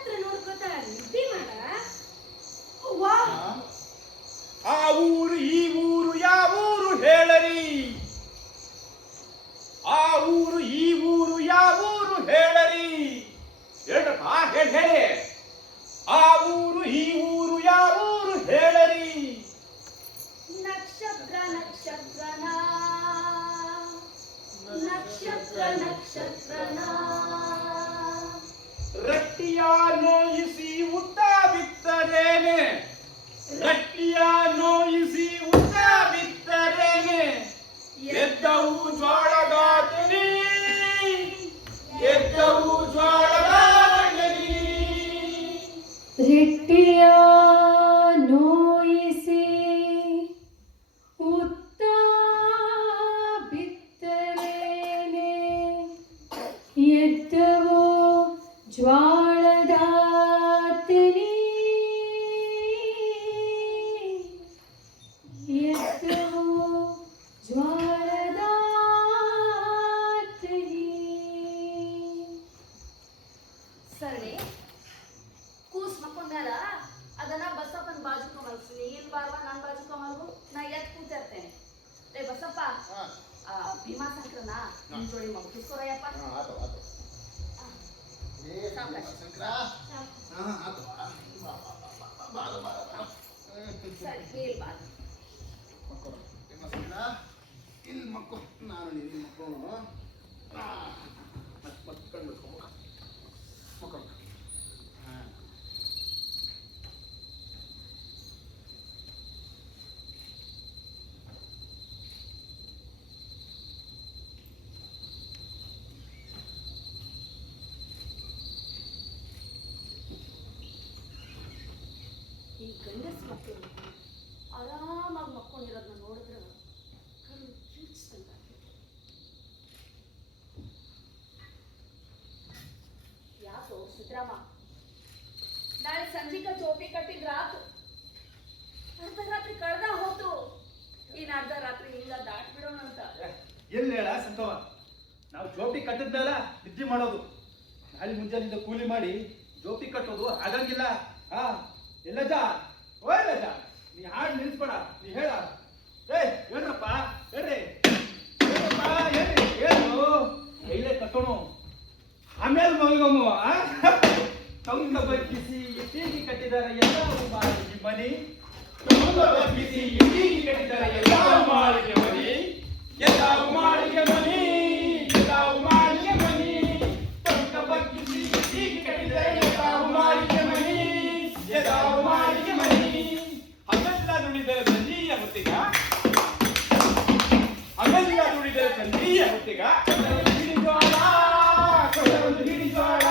ನಕ್ಷತ್ರ ನೋಡ್ಕೋತ ನಿದ್ದೆ ಮಾಡ. ಆ ಊರು ಈ ಊರು ಯಾವೂರು ಹೇಳರಿ, ಆ ಊರು ಈ ಊರು ಯಾವೂರು ಹೇಳರಿ. ಹೇಳ್ರಪ್ಪ, ಹೇಳಿ. ಆ ಊರು ಈ ಊರು ಯಾವೂರು ಹೇಳರಿ. ನಕ್ಷತ್ರ ನಕ್ಷತ್ರನ ನಕ್ಷತ್ರ ನಕ್ಷತ್ರನ ರಟ್ಟಿಯ ನೋಯಿಸಿ ಉದ್ದ ಬಿತ್ತರೇನೆ, ರಟ್ಟಿಯ ನೋಯಿಸಿ ಉದ್ದ ಬಿತ್ತರೇನೆ. ಎದ್ದವು ಜ್ವಾಳದ ತೆನಿ, ಎದ್ದವು ಜ್ವಾಳದ ತೆನಿ. ರಟ್ಟಿಯ ನೋಯಿಸಿ ಉತ್ತ ಬಿತ್ತರೇನೆ, ಎದ್ದವು ಜ್ವಾಳದ ತೆನಿ, ಎದ್ದವು ಜ್ವಾಳದ ತೆನಿ. ಸರಿ ಕೂಸ್ ಮಕ್ಕೊಂಡ್ಮೇಲ ಅದನ್ನ ಬಸಪ್ಪನ ಬಾಜುಕ ಮಲ್ಸಿ. ನೀನ್ ಬಾರ್ವ ನನ್ ಬಾಜುಕ ಮಲ್ಗು, ನಾ ಎತ್ ಕೂತಿರ್ತೇನೆ. ರೇ ಬಸಪ್ಪ, ಭೀಮಾ ಸಂಕ್ರನ ನಿಮ್ ಜೋಡಿ ಮಗುಸ್ಕೊರಯ್ಯಪ್ಪ. ಸರಿ ನೀಲ್ ಬಾ. ಇಲ್ಲಿ ಮಕ್ಕಳು, ನಾನು ಇಲ್ಲಿ ಮಕ್ಕಳು ಮಕ್ಕಳು ಮಕ್ಕಳು. ಈ ಗಂಡಸ್ ಮಕ್ಕಳು ಆರಾಮಾಗಿ ಮಕ್ಕೊಂಡಿರೋದನ್ನ ನೋಡಿದ್ರೆ ಕಣ್ಣು ಕಿವುಚಿಸ್ದಂಗಾಗ್ತದೆ. ಯಾಕೋ ಸಿದ್ದರಾಮ, ನಾಳೆ ಸಂಜಿಕ ಜೋಪಿ ಕಟ್ಟಿದ್ರಾತು, ಅರ್ಧ ರಾತ್ರಿ ಕಳೆದ ಹೋತು. ಇನ್ ಅರ್ಧ ರಾತ್ರಿ ಹಿಂಗ ದಾಟ್ ಬಿಡೋಣ ಅಂತ. ಎಲ್ಲಿ ಹೇಳ ಸಂತವ, ನಾವು ಜೋಪಿ ಕಟ್ಟಿದ್ಮೇಲ ನಿದ್ದೆ ಮಾಡೋದು. ನಾಳೆ ಮುಂಜಾನಿಂದ ಕೂಲಿ ಮಾಡಿ ಜೋಪಿ ಕಟ್ಟೋದು ಆಗಂಗಿಲ್ಲ. ಹಾ ಎಲ್ಲಜ, ಓ ಎಲ್ಲಜ, ನೀ ಹಾಡು ನಿಲ್ಸ್ಬೇಡ, ನೀ ಹೇಳ. ಹೇಳ್ರಪ್ಪ, ಹೇಳ್ರಿ, ಹೇಳ್ರಪ್ಪ, ಹೇಳ್ರಿ, ಹೇಳು. ಕೈಲೇ ಕಟ್ಟೋಣ, ಆಮೇಲೆ ಮಲ್ಗಮ್ಮ. ತಂಗ ಬಗ್ಗಿಸಿ ಇಟ್ಟಿಗೆ ಕಟ್ಟಿದ್ದಾರೆ ಎಲ್ಲ ಮಾಳಿಗೆ ಮನಿ, ತಂಗ ಬಗ್ಗಿಸಿ ಇಟ್ಟಿಗೆ ಕಟ್ಟಿದ್ದಾರೆ ಎಲ್ಲ ಮಾಳಿಗೆ ಮನಿ, ಎಲ್ಲ ಮಾಳಿಗೆ ಮನಿ, ಎಲ್ಲ ಮಾಳಿಗೆ ಮನಿ. ತಂಗ ಬಗ್ಗಿಸಿ ಇಟ್ಟಿಗೆ ಕಟ್ಟಿದ್ದಾರೆ ಎಲ್ಲ ಮಾಳಿಗೆ ಮನಿ, ಎಲ್ಲ ಮಾಳಿಗೆ ಮನಿ. ಹಗಲ್ಲ ನುಡಿದರೆ ಸಂಜೀಯ ಹೊತ್ತಿಗ, ಹಗಲ್ಲ ನುಡಿದರೆ ಸಂಜೀಯ ಹೊತ್ತಿಗ. ಹಿಡಿಜೋಳ, ಕೊಡೊಂದು ಹಿಡಿಜೋಳ.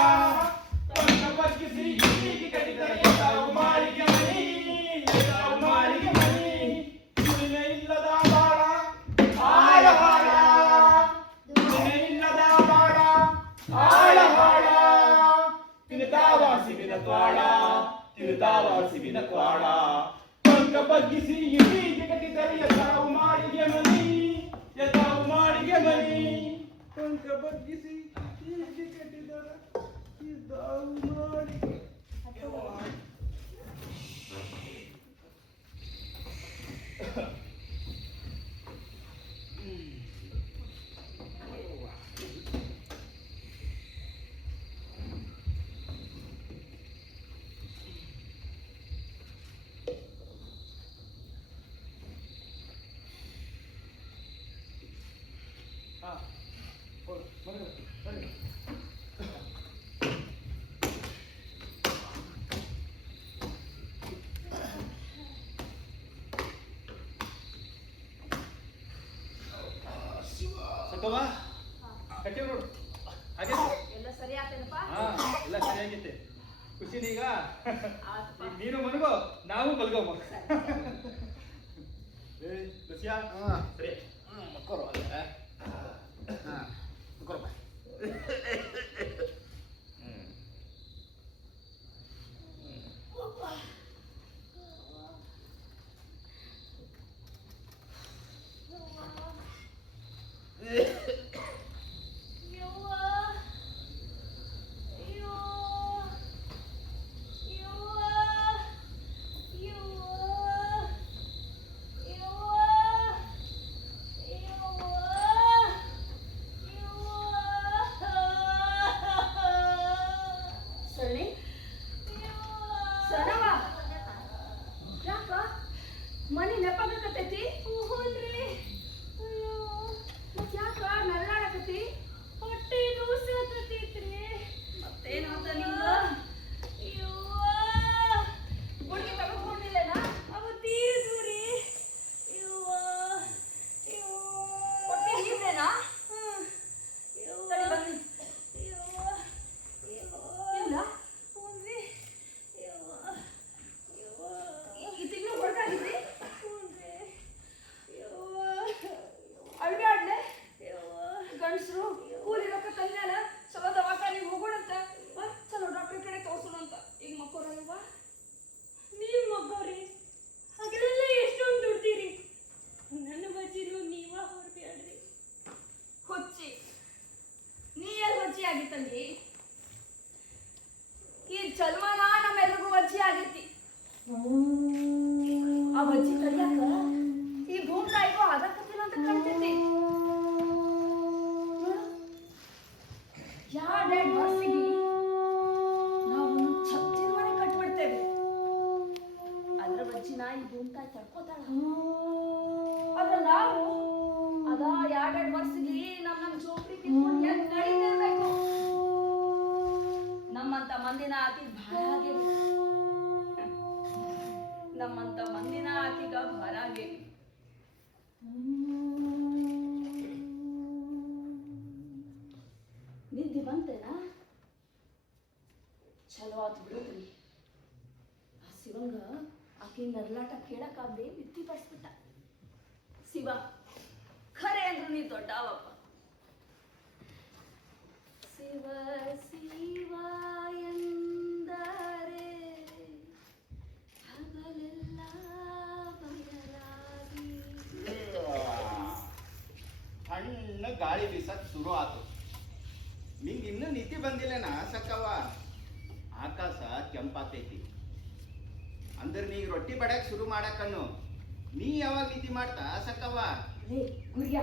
ತಂಗ ಬಗ್ಗಿಸಿ ಇಟ್ಟಿಗೆ ಕಟ್ಟಿದ್ದಾರೆ ಎಲ್ಲ ಮಾಳಿಗೆ ಮನಿ, ಎಲ್ಲ ಮಾಳಿಗೆ ಮನಿ. ದುಡಿಮೆ ಇಲ್ಲದ ಬಾಳ ಆಳ ಹಾಳ, ದುಡಿಮೆ ಇಲ್ಲದ ಬಾಳ ಆಳ ಹಾಳ. ತಿರುತಾವ ಸಿವಿನ ತ್ವಾಳ, ತಿರುತಾವ ಸಿವಿನ ತ್ವಾಳ. ತಂಗ ಬಗ್ಗಿಸಿ ಇಟ್ಟಿಗೆ ಕಟ್ಟಿದ್ದಾರೆ ಎಲ್ಲಾವು ಮಾಳಿಗೆ ಮನಿ, ಎಲ್ಲಾವು ಮಾಳಿಗೆ ಮನಿ. ತಂಗ ಬಗ್ಗಿಸಿ ಇಟ್ಟಿಗೆ ಕಟ್ಟಿದ್ದಾರೆ ಎಲ್ಲಾವು ಮಾಳಿಗೆ. ಹಾ, ಬನ್ನಿ. ಸಂತವ, ಕಟ್ಟಿ ನೋಡು, ಹಾಗೆ ಎಲ್ಲ ಸರಿ ಆತೇನಪ್ಪ? ಹಾ, ಎಲ್ಲ ಸರಿಯಾಗೈತೆ. ಖುಷಿನೀಗ ಆತಪ್ಪ. ನೀನು ಮನಗೋ, ನಾವು ಮಲ್ಗೋಮ್ಮ. ಲಸಿಯಾ, ಸರಿ ಮಕ್ಕಳು ಮಕ್ಕಳು. ಆಗೈತಿ. ಆ ಅಜ್ಜಿ ತಡಿಯಾಕ ಈ ಭೂಮಿ ತಾಯಿಗೂ ಆಗಕತ್ತಿಲ್ಲ ಅಂತ ಕಾಣ್ತೈತಿ. ಎರಡೆರಡು ವರ್ಷಿಗೆ ನಾವು ಛತ್ತಿನ ಮನೆ ಕಟ್ಬಿಡ್ತೇವೆ. ಅದ್ರ ಬಜ್ಜಿನ ಈ ಭೂಮಿ ತಾಯಿ ತಡ್ಕೋತಾಳ. ಅದ ನಾವು ಅದ ಎರಡೆರಡು ವರ್ಷಿಗೆ ನಮ್ಮ ಜೋಪಡಿ ಕಿತ್ಕೊಂಡು ಹೆಂಗ್ ನಡೀತಿರ್ಬೇಕು. ನಮ್ಮಂತ ಮಂದಿನ ಆಕಿಗೆ ಭಾರ ಆಗೇವಿ. ನಮ್ಮಂತ ಮಂದಿನ ಆಕಿಗ ಭಾರ ಆಗೇವಿ. ನಿದ್ದೆ ಬಂತೇನಾ? ಚಲೋ ಆತು ಬಿಡುತ್ರಿ. ಆ ಶಿವಂಗ ಆಕಿ ನರ್ಲಾಟ ಕೇಳಕ್ಕಾಗ್ದೆ ಬಿತ್ತಿ ಪಡಿಸ್ಬಿಟ್ಟ. ಶಿವ ಖರೆ ಅಂದ್ರು ನೀ ದೊಡ್ಡವಪ್ಪ. ಶಿವ ಶಿವ ಎಂದರೆ ಹಗಲೆಲ್ಲ ಬಯಲಾಗಿ. ಸಣ್ಣ ಗಾಳಿ ಬೀಸಕ್ ಶುರು ಆತು. ನಿಂಗೆ ಇನ್ನೂ ನಿದ್ದೆ ಬಂದಿಲ್ಲನಾ ಸಕ್ಕವ್ವ? ಆಕಾಶ ಕೆಂಪಾತೈತಿ ಅಂದ್ರೆ ನೀಗ ರೊಟ್ಟಿ ಬಡಕ್ ಶುರು ಮಾಡಕ್ಕನ್ನು. ನೀ ಯಾವಾಗ ನಿದ್ದೆ ಮಾಡ್ತಾ ಸಕ್ಕವ್ವ? ಲೇ ಗುರಿಯ,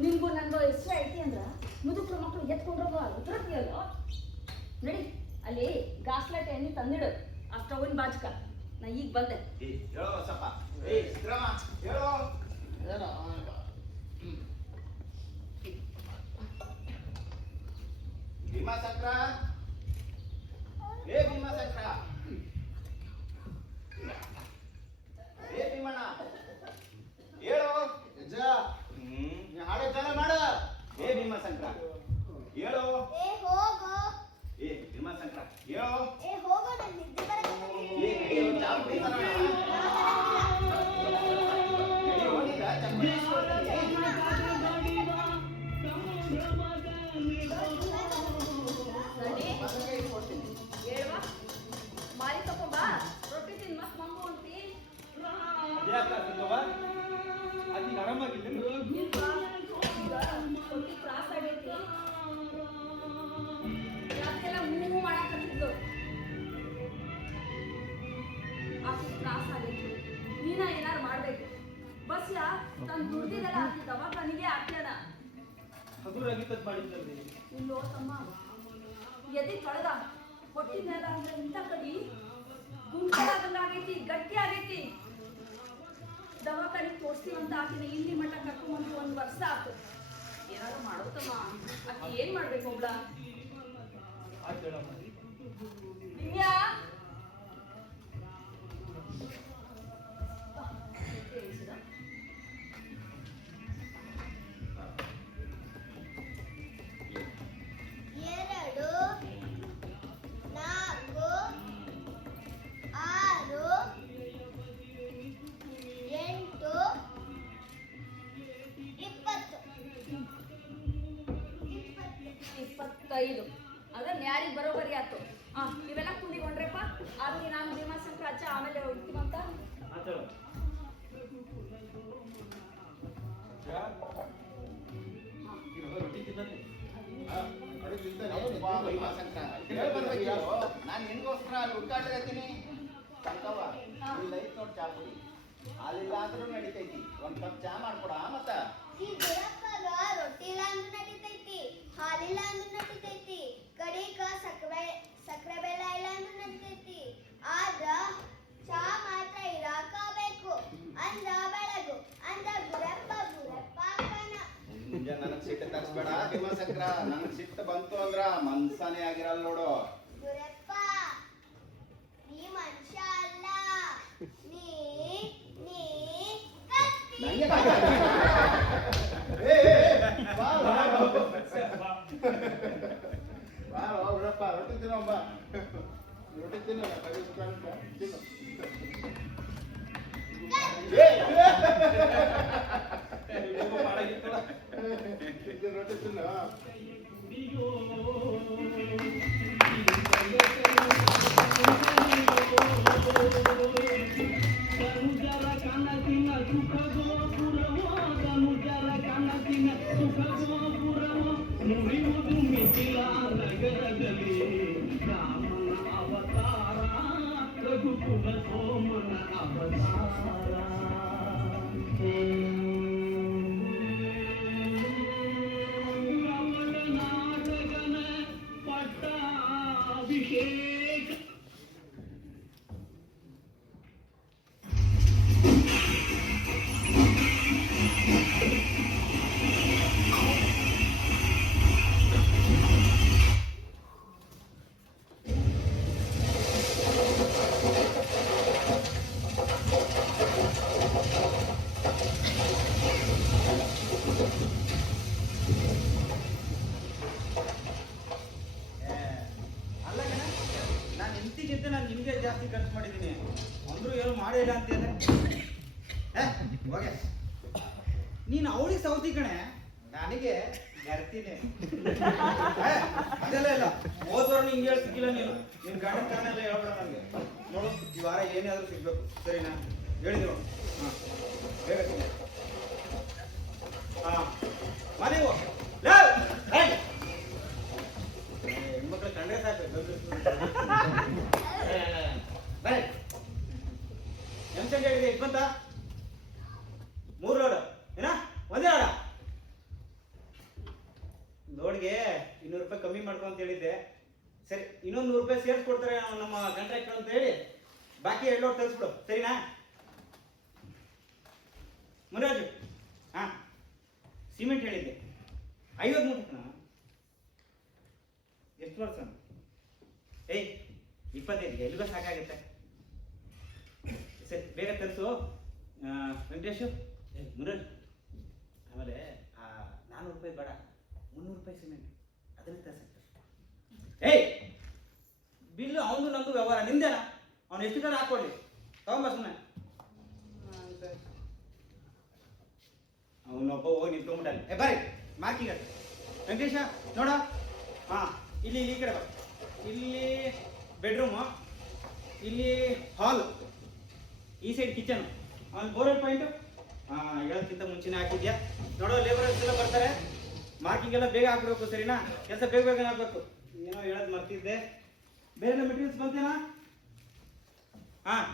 ನಿನ್ಗೂ ನಂದು ಇಷ್ಟ ಐತಿ ಅಂದ್ರ ಮುದುಕರು ಮಕ್ಕಳು ಎತ್ಕೊಂಡ್ರೋಗ ಉತ್ತರತಿಯಲ್ಲ. ನಡಿ ಅಲ್ಲಿ ಗಾಸ್ಲೈಟ್ ಎಣ್ಣೆ ತಂದಿಡು. ಆ ಸ್ಟವ್ವಿನ ಬಾಜುಕ ನಾ ಈಗ ಬಂದೆ. ಹೇಳೋ ಸಪ್ಪ. ಸಿದ್ರಾಮ ಹೇಳೋ. ಏನೋ ಭೀಮಾಸಕ್ರ, ಏ ಭೀಮಾಸಕ್ರ, ಏ ಭೀಮಣ್ಣ ಹೇಳು. ಹಾಡೋ ಜನ ಮಾಡ. ಏ ಭೀಮಾಸಂಕ್ರ ಹೇಳು. ಏ ಭೀಮಾಸಂಕ್ರ ಹೇಳು. ಏ ನಡಿ, ಚಾ ಕುಡಿತಾರ. ನಡಿ, ಹೋಗಿದ್ದ ಚಪ್ಪಲಿ ಇಸ್ಕೊಳ್ತೀನಿ. ಹೇಳ್ವಾ ಮಾರಿ ತಕೊಂಬ ರೊಟ್ಟಿ ತಿನ್ ಮತ್ ಮಂಗು ಅಂತಿ. ಆಕಿಗೆ ಆರಾಮಾಗಿಲ್ಲ. ರೊಟ್ಟಿ ತ್ರಾಸ ಆಗೈತಿ. ಯಾಕೆಲ್ಲ ಮೂವ್ ಮಾಡಕತ್ತಿದ್ದು ಆಕಿಗೆ ತ್ರಾಸ ಆಗೈತಿ. ನೀನ ಏನಾರು ಮಾಡ್ಬೇಕು. ಬಸ್ಯ ತನ್ನ ದುಡ್ದಿದೆಲ್ಲ ಆಕಿ ದವಾಖಾನಿಗೆ ಹಾಕ್ಯಾನ. ಹಗುರಾಗಿದ್ದದ್ ಮಾಡಿದ್ದಲ್ಲಿ ಇಲ್ಲೋ ತಮ್ಮ, ಎದೆ ತೊಳೆದ ಹೊಟ್ಟಿನೆಲ್ಲ ಅಂದ್ರೆ ಇಂಥ ಕಡಿ ಗುಂಟಾಗಂಗಾಗೈತಿ, ಗಟ್ಟಿ ಆಗೈತಿ. ದವಾಖಾನಿಗೆ ತೋರಿಸ್ತೀವಂತ ಆಕಿನ ಇಲ್ಲಿ ಮಠ ಕರ್ಕೊಂಡ್ಬಂದು 1 ವರ್ಷ ಆಯ್ತು. ಏನಾದ್ರು ಮಾಡೋತಮ್ಮ, ಆಕಿ ಏನ್ ಮಾಡ್ಬೇಕು ಒಬ್ಳ? ದಿವ್ಯಾ ಅದನ್ನ ಯಾರಿಗೆ ಬರೋಬರಿ ಆಯ್ತು. ಇವೆಲ್ಲ ಕುಂದಿಕೊಂಡ್ರಪ್ಪ. ಆದ್ರೆ ನಾನು ಭೀಮಾಸಂಕ್ರ ಅಜ್ಜ ಆಮೇಲೆ ಹೋಗ್ತೀವಂತ. ನಾನು ನಿನ್ಗೋಸ್ಕರ ಅಲ್ಲಿ ಹುಡ್ಕಾಡ್ತೀನಿ. ಸಂಕವ್ವ ಇಲ್ಲಿ ಐತ್ ನೋಡ್ ಚಾ ಪುಡಿ. ಹಾಲಿಲ್ಲ ಅಂದ್ರೂ ನಡಿತೈತಿ. 1 ಕಪ್ ಚಾ ಮಾಡ್ಕೊಡ. ಮತ್ತ ಈ ಗುರಪ್ಪಗ ರೊಟ್ಟಿ ಇಲ್ಲ ಅಂದ್ರೂ ನಡಿತೈತಿ, ಹಾಲಿಲ್ಲ ಅಂದ್ರೂ ನಡಿತೈತಿ, ಕಡಿಕ ಸಕ್ಕರೆ ಬೆಲ್ಲ ಇಲ್ಲ ಅಂದ್ರೂ ನಡಿತೈತಿ. ಆದ್ರ ಚಾ ಮಾತ್ರ ಇರಾಕಬೇಕು. ಅಂದ ಬೆಳಗು ಅಂದ ಗುರಪ್ಪ ಅಕ್ಕನ. ಮುಂಜಾನೆ ನನಗ್ ಸಿಟ್ಟು ತರಿಸ್ಬೇಡ ಭೀಮಾಸಕ್ರ. ನನಗ್ ಸಿಟ್ಟು ಬಂತು ಅಂದ್ರ ಮನ್ಸನೇ ಆಗಿರಲ್ಲ ನೋಡು. ಗುರಪ್ಪ ನೀ ಮನುಷ್ಯ ಅಲ್ಲ, ನೀ ನಂಗೆ ಉರಪ್ಪ ರೊಟ್ಟಿ ತಿನ್ನೋಂಬ. ರೊಟ್ಟಿ ತಿನ್ನು. ತಿನ್ನು ರೊಟ್ಟಿ ತಿನ್ನು. ನಿನ್ಗಿಂತ ನಾನು ನಿಮಗೆ ಜಾಸ್ತಿ ಖರ್ಚು ಮಾಡಿದ್ದೀನಿ ಅಂದ್ರೂ ಏನು ಮಾಡಿಲ್ಲ ಅಂತೇನೆ. ಹೋಗೆ ನೀನು ಅವಳಿಗೆ ಸೌತಿ ಕಣೆ, ನನಗೆ ಗರ್ತೀನಿ. ಅದೆಲ್ಲ ಇಲ್ಲ, ಹೋದ್ವಾರ ಹಿಂಗೆ ಹೇಳಿ ಸಿಕ್ಕಿಲ್ಲ ನೀನು. ನಿನ್ನ ಗಂಡನ ಕಾರಣ ಎಲ್ಲ ಹೇಳ್ಬೇಡ ನನಗೆ. ನೋಡು ಈ ವಾರ ಏನಾದರೂ ಸಿಗ್ಬೇಕು, ಸರಿನಾ? ಹೇಳಿದ್ರು. ಹಾಂ ಬೇಗ ಸಿಗ. ಹಾಂ ಮನೆಗೂ ಹೆಣ್ಮಕ್ಳು ಕಂಡ್ರೆ ಸಾಕು. ಬರೀ ಎಂಸೆಂಟ್ ಹೇಳಿದೆ, ಇದು ಬಂತ 3 ಲೋಡ್ ಏನ? ಒಂದೇ ಲೋಡ? ಲೋಡ್ಗೆ 200 ರೂಪಾಯಿ ಕಮ್ಮಿ ಮಾಡ್ಕೊ ಅಂತ ಹೇಳಿದ್ದೆ. ಸರಿ, ಇನ್ನೊಂದು 100 ರೂಪಾಯಿ ಸೇರಿಸ್ಕೊಡ್ತಾರೆ ನಮ್ಮ ಕಾಂಟ್ರಾಕ್ಟರ್ ಅಂತ ಹೇಳಿ ಬಾಕಿ 2 ಲೋಡ್ ತರಿಸ್ಬಿಡು, ಸರಿನಾ? ಮುನಿರಾಜು, ಹಾಂ ಸಿಮೆಂಟ್ ಹೇಳಿದ್ದೆ 50 ಮೂಟೆ. ಎಷ್ಟು ವರ್ಷ? 25 ಎಲ್ಲಿಗೂ ಸಾಕಾಗುತ್ತೆ. ಸರಿ ಬೇಗ ತರಿಸು ವೆಂಕಟೇಶು. ಮುನಿರಾಜು, ಆಮೇಲೆ 400 ರೂಪಾಯಿ ಬೇಡ, 300 ರೂಪಾಯಿ ಸಿಮೆಂಟ್ ಅದನ್ನ ತರಿಸ. ಬಿಲ್ಲು ಅವನು ನಮ್ದು ವ್ಯವಹಾರ, ನಿಂದೇನ? ಅವ್ನು ಎಷ್ಟು ಜನ ಹಾಕೊಳ್ಳಿ, ತಗೊಂಬ ಸುಮ್ಮನೆ. ಅವನೊಬ್ಬ ಹೋಗಿ ನಿಂತ್ಕೊಂಡ್ಬಿಟ್ಟಲ್ಲ. ಬರ್ರಿ ಮಾರ್ಕಿಂಗ್ ಅದು. ವೆಂಕಟೇಶ ನೋಡ, ಹಾಂ ಇಲ್ಲಿ ಈ ಕಡೆ ಬಾ. ಇಲ್ಲಿ ಬೆಡ್ರೂಮು, ಇಲ್ಲಿ ಹಾಲು, ಈ ಸೈಡ್ ಕಿಚನು, ಅಲ್ಲಿ ಬೋರ್ವೆಲ್ ಪಾಯಿಂಟು. ಹೇಳೋದಕ್ಕಿಂತ ಮುಂಚೆನೇ ಹಾಕಿದ್ಯಾ ನೋಡೋ. ಲೇಬರ್ಸ್ ಎಲ್ಲ ಬರ್ತಾರೆ, ಮಾರ್ಕಿಂಗ್ ಎಲ್ಲ ಬೇಗ ಹಾಕ್ಬೇಕು, ಸರಿನಾ? ಕೆಲಸ ಬೇಗ ಬೇಗ ಹಾಕ್ಬೇಕು. ಏನೋ ಹೇಳೋದು ಮರ್ತಿದ್ದೆ. ಬೇರೆ ಮೆಟೀರಿಯಲ್ಸ್ ಬಂತೇನಾ? ಹಾಂ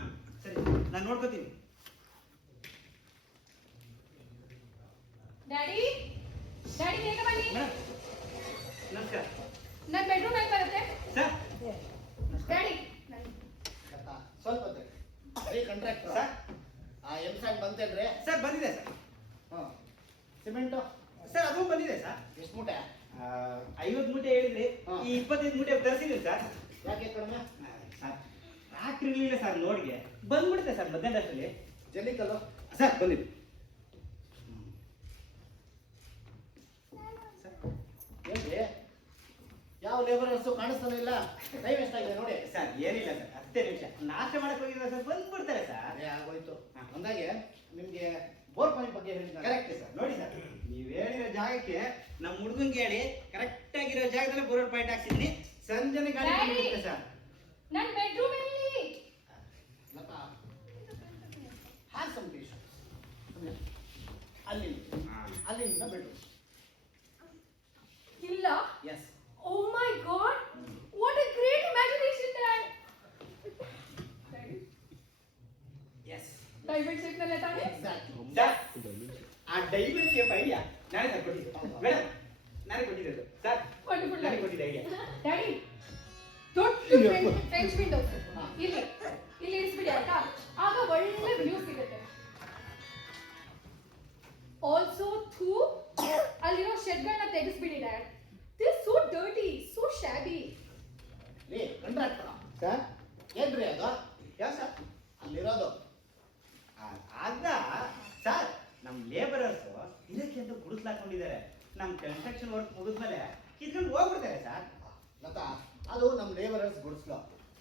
ಸರಿ, ನಾನು ನೋಡ್ಕೋತೀನಿ. ಡ್ಯಾಡಿ ಡ್ಯಾಡಿ ಬೇಗ ಬನ್ನಿ. ಮೇಡಮ್ ನಮಸ್ಕಾರ. ನನ್ನ ಬೆಡ್ರೂಮ್ ಎಲ್ಲಿ ಬರುತ್ತೆ ಸರ್? ಡ್ಯಾಡಿ? ಸ್ವಲ್ಪ ಸರಿ ಕಾಂಟ್ರಾಕ್ಟರ್ ಸರ್? ಎಂಸಾಂಡ್ ಬಂತೇನ್ರಿ? ಸರ್ ಬಂದಿದೆ ಸರ್. ಹಾಂ ಸಿಮೆಂಟು ಸರ್ ಅದು ಬಂದಿದೆ ಸರ್. ಎಷ್ಟು ಮೂಟೆ? 50 ಮೂಟೆ ಹೇಳಿದ್ರಿ, ಈ 25 ಮೂಟೆ ತರಿಸಿದ್ದೀನಿ ಸರ್. ಯಾಕೆ ಕಡಿಮೆ? ಸರ್ ರಾತ್ರಿ ಇರಲಿಲ್ಲ ಸರ್, ನೋಡಿಗೆ ಬಂದ್ಬಿಡುತ್ತೆ ಸರ್ ಮಧ್ಯಾಹ್ನದಲ್ಲಿ. ಜಲ್ಲಿಕಲ್ಲು ಸರ್ ಬಂದಿದೆ. ಏನ್ರಿ ಯಾವ ಲೇಬರರ್ಸು ಕಾಣಿಸ್ತಾನೆ ಇಲ್ಲ, ಟೈಮ್ ಎಷ್ಟಾಗಿದೆ ನೋಡಿ. ಸರ್ ಏನಿಲ್ಲ ಸರ್, 10 ನಿಮಿಷ ನಾಷ್ಟ ಮಾಡಕ್ಕೆ ಹೋಗಿದ್ರೆ ಸರ್ ಬಂದ್ಬಿಡ್ತಾರೆ ಸರ್. ಅದೇ ಆಗೋಯ್ತು. ಅಂದಾಗೆ ನಿಮಗೆ ಬೋರ್ ಪಾಯಿಂಟ್ ಬಗ್ಗೆ ಹೇಳಿದ್ದೆ. Correct sir. ನೋಡಿ ಸರ್, ನೀವು ಹೇಳಿರೋ ಜಾಗಕ್ಕೆ ನಮ್ಮ ಹುಡುಗಂಗೆ ಹೇಳಿ ಕರೆಕ್ಟ್ ಆಗಿರೋ ಜಾಗದಲ್ಲಿ ಬೋರ್ವೆಲ್ ಪಾಯಿಂಟ್ ಹಾಕ್ಸಿದ್ದೀನಿ. ಸಂಜೆನೆ ಗಾಡಿ ಡ್ಯಾಡಿ! ಬಂದ್ಬಿಡುತ್ತೆ ಸರ್. ನನ್ನ ಬೆಡ್ರೂಮ್ ಎಲ್ಲಿ? ಲತಾ ಹ್ಯಾಸ್ ಸಮ್ ಡಿಶ್ ಅಲ್ಲಿ ಅಲ್ಲಿಂದ ಬೆಡ್ರೂಮ್. ಇಲ್ಲ. Yes. Oh my God! What a great imagination, Dad! Yes. Private check ನಲ್ಲಿ ತಾನೆ? ಎಕ್ಸಾಕ್ಟ್ಲಿ. ಸರ್ ಆ ಡೈವಿಂಗ್ ಶೇಪ್ ಐಡಿಯಾ ನಾನೇ ಸರ್ ಕೊಟ್ಟಿದ್ದೆ. ಮೇಡಮ್ ನಾನೇ ಕೊಟ್ಟಿದ್ದೆ ಸರ್. Wonderful. ನಾನೇ ಕೊಟ್ಟಿದ್ದೆ ಐಡಿಯಾ. ಡ್ಯಾಡಿ ದೊಡ್ಡ ಫ್ರೆಂಚ್ ವಿಂಡೋ ಇಲ್ಲಿ ಇಲ್ಲಿ ಇರಿಸ್ಬಿಡಿ ಆಯ್ತಾ? ಆಗ ಒಳ್ಳೆ ವ್ಯೂ ಸಿಗುತ್ತೆ. ಆಲ್ಸೋ ಥೂ ಅಲ್ಲಿರೋ ಶೆಡ್ಗಳನ್ನ ತೆಗೆಸ್ಬಿಡಿ dad. This so dirty, so shabby. ರೀ ಕಾಂಟ್ರಾಕ್ಟರ್ ಸರ್ ಏನ್ರಿ ಅದು? ಯಾವ ಸರ್? ಅಲ್ಲಿರೋದು ಅದ ಸರ್, ನಮ್ಮ ಲೇಬರರ್ಸ್ ಇದಕ್ಕೆ ಅಂತ ಗುಡಿಸ್ಲಾಕೊಂಡಿದ್ದಾರೆ. ನಮ್ಮ ಕನ್ಸ್ಟ್ರಕ್ಷನ್ ವರ್ಕ್ ಮುಗಿದ್ಮೇಲೆ ಕಿತ್ಕೊಂಡು ಹೋಗ್ಬಿಡ್ತಾರೆ ಸರ್. ಲತಾ ಅದು ನಮ್ಮ ಲೇಬರರ್ಸ್ ಗುಡಿಸ್ಲು.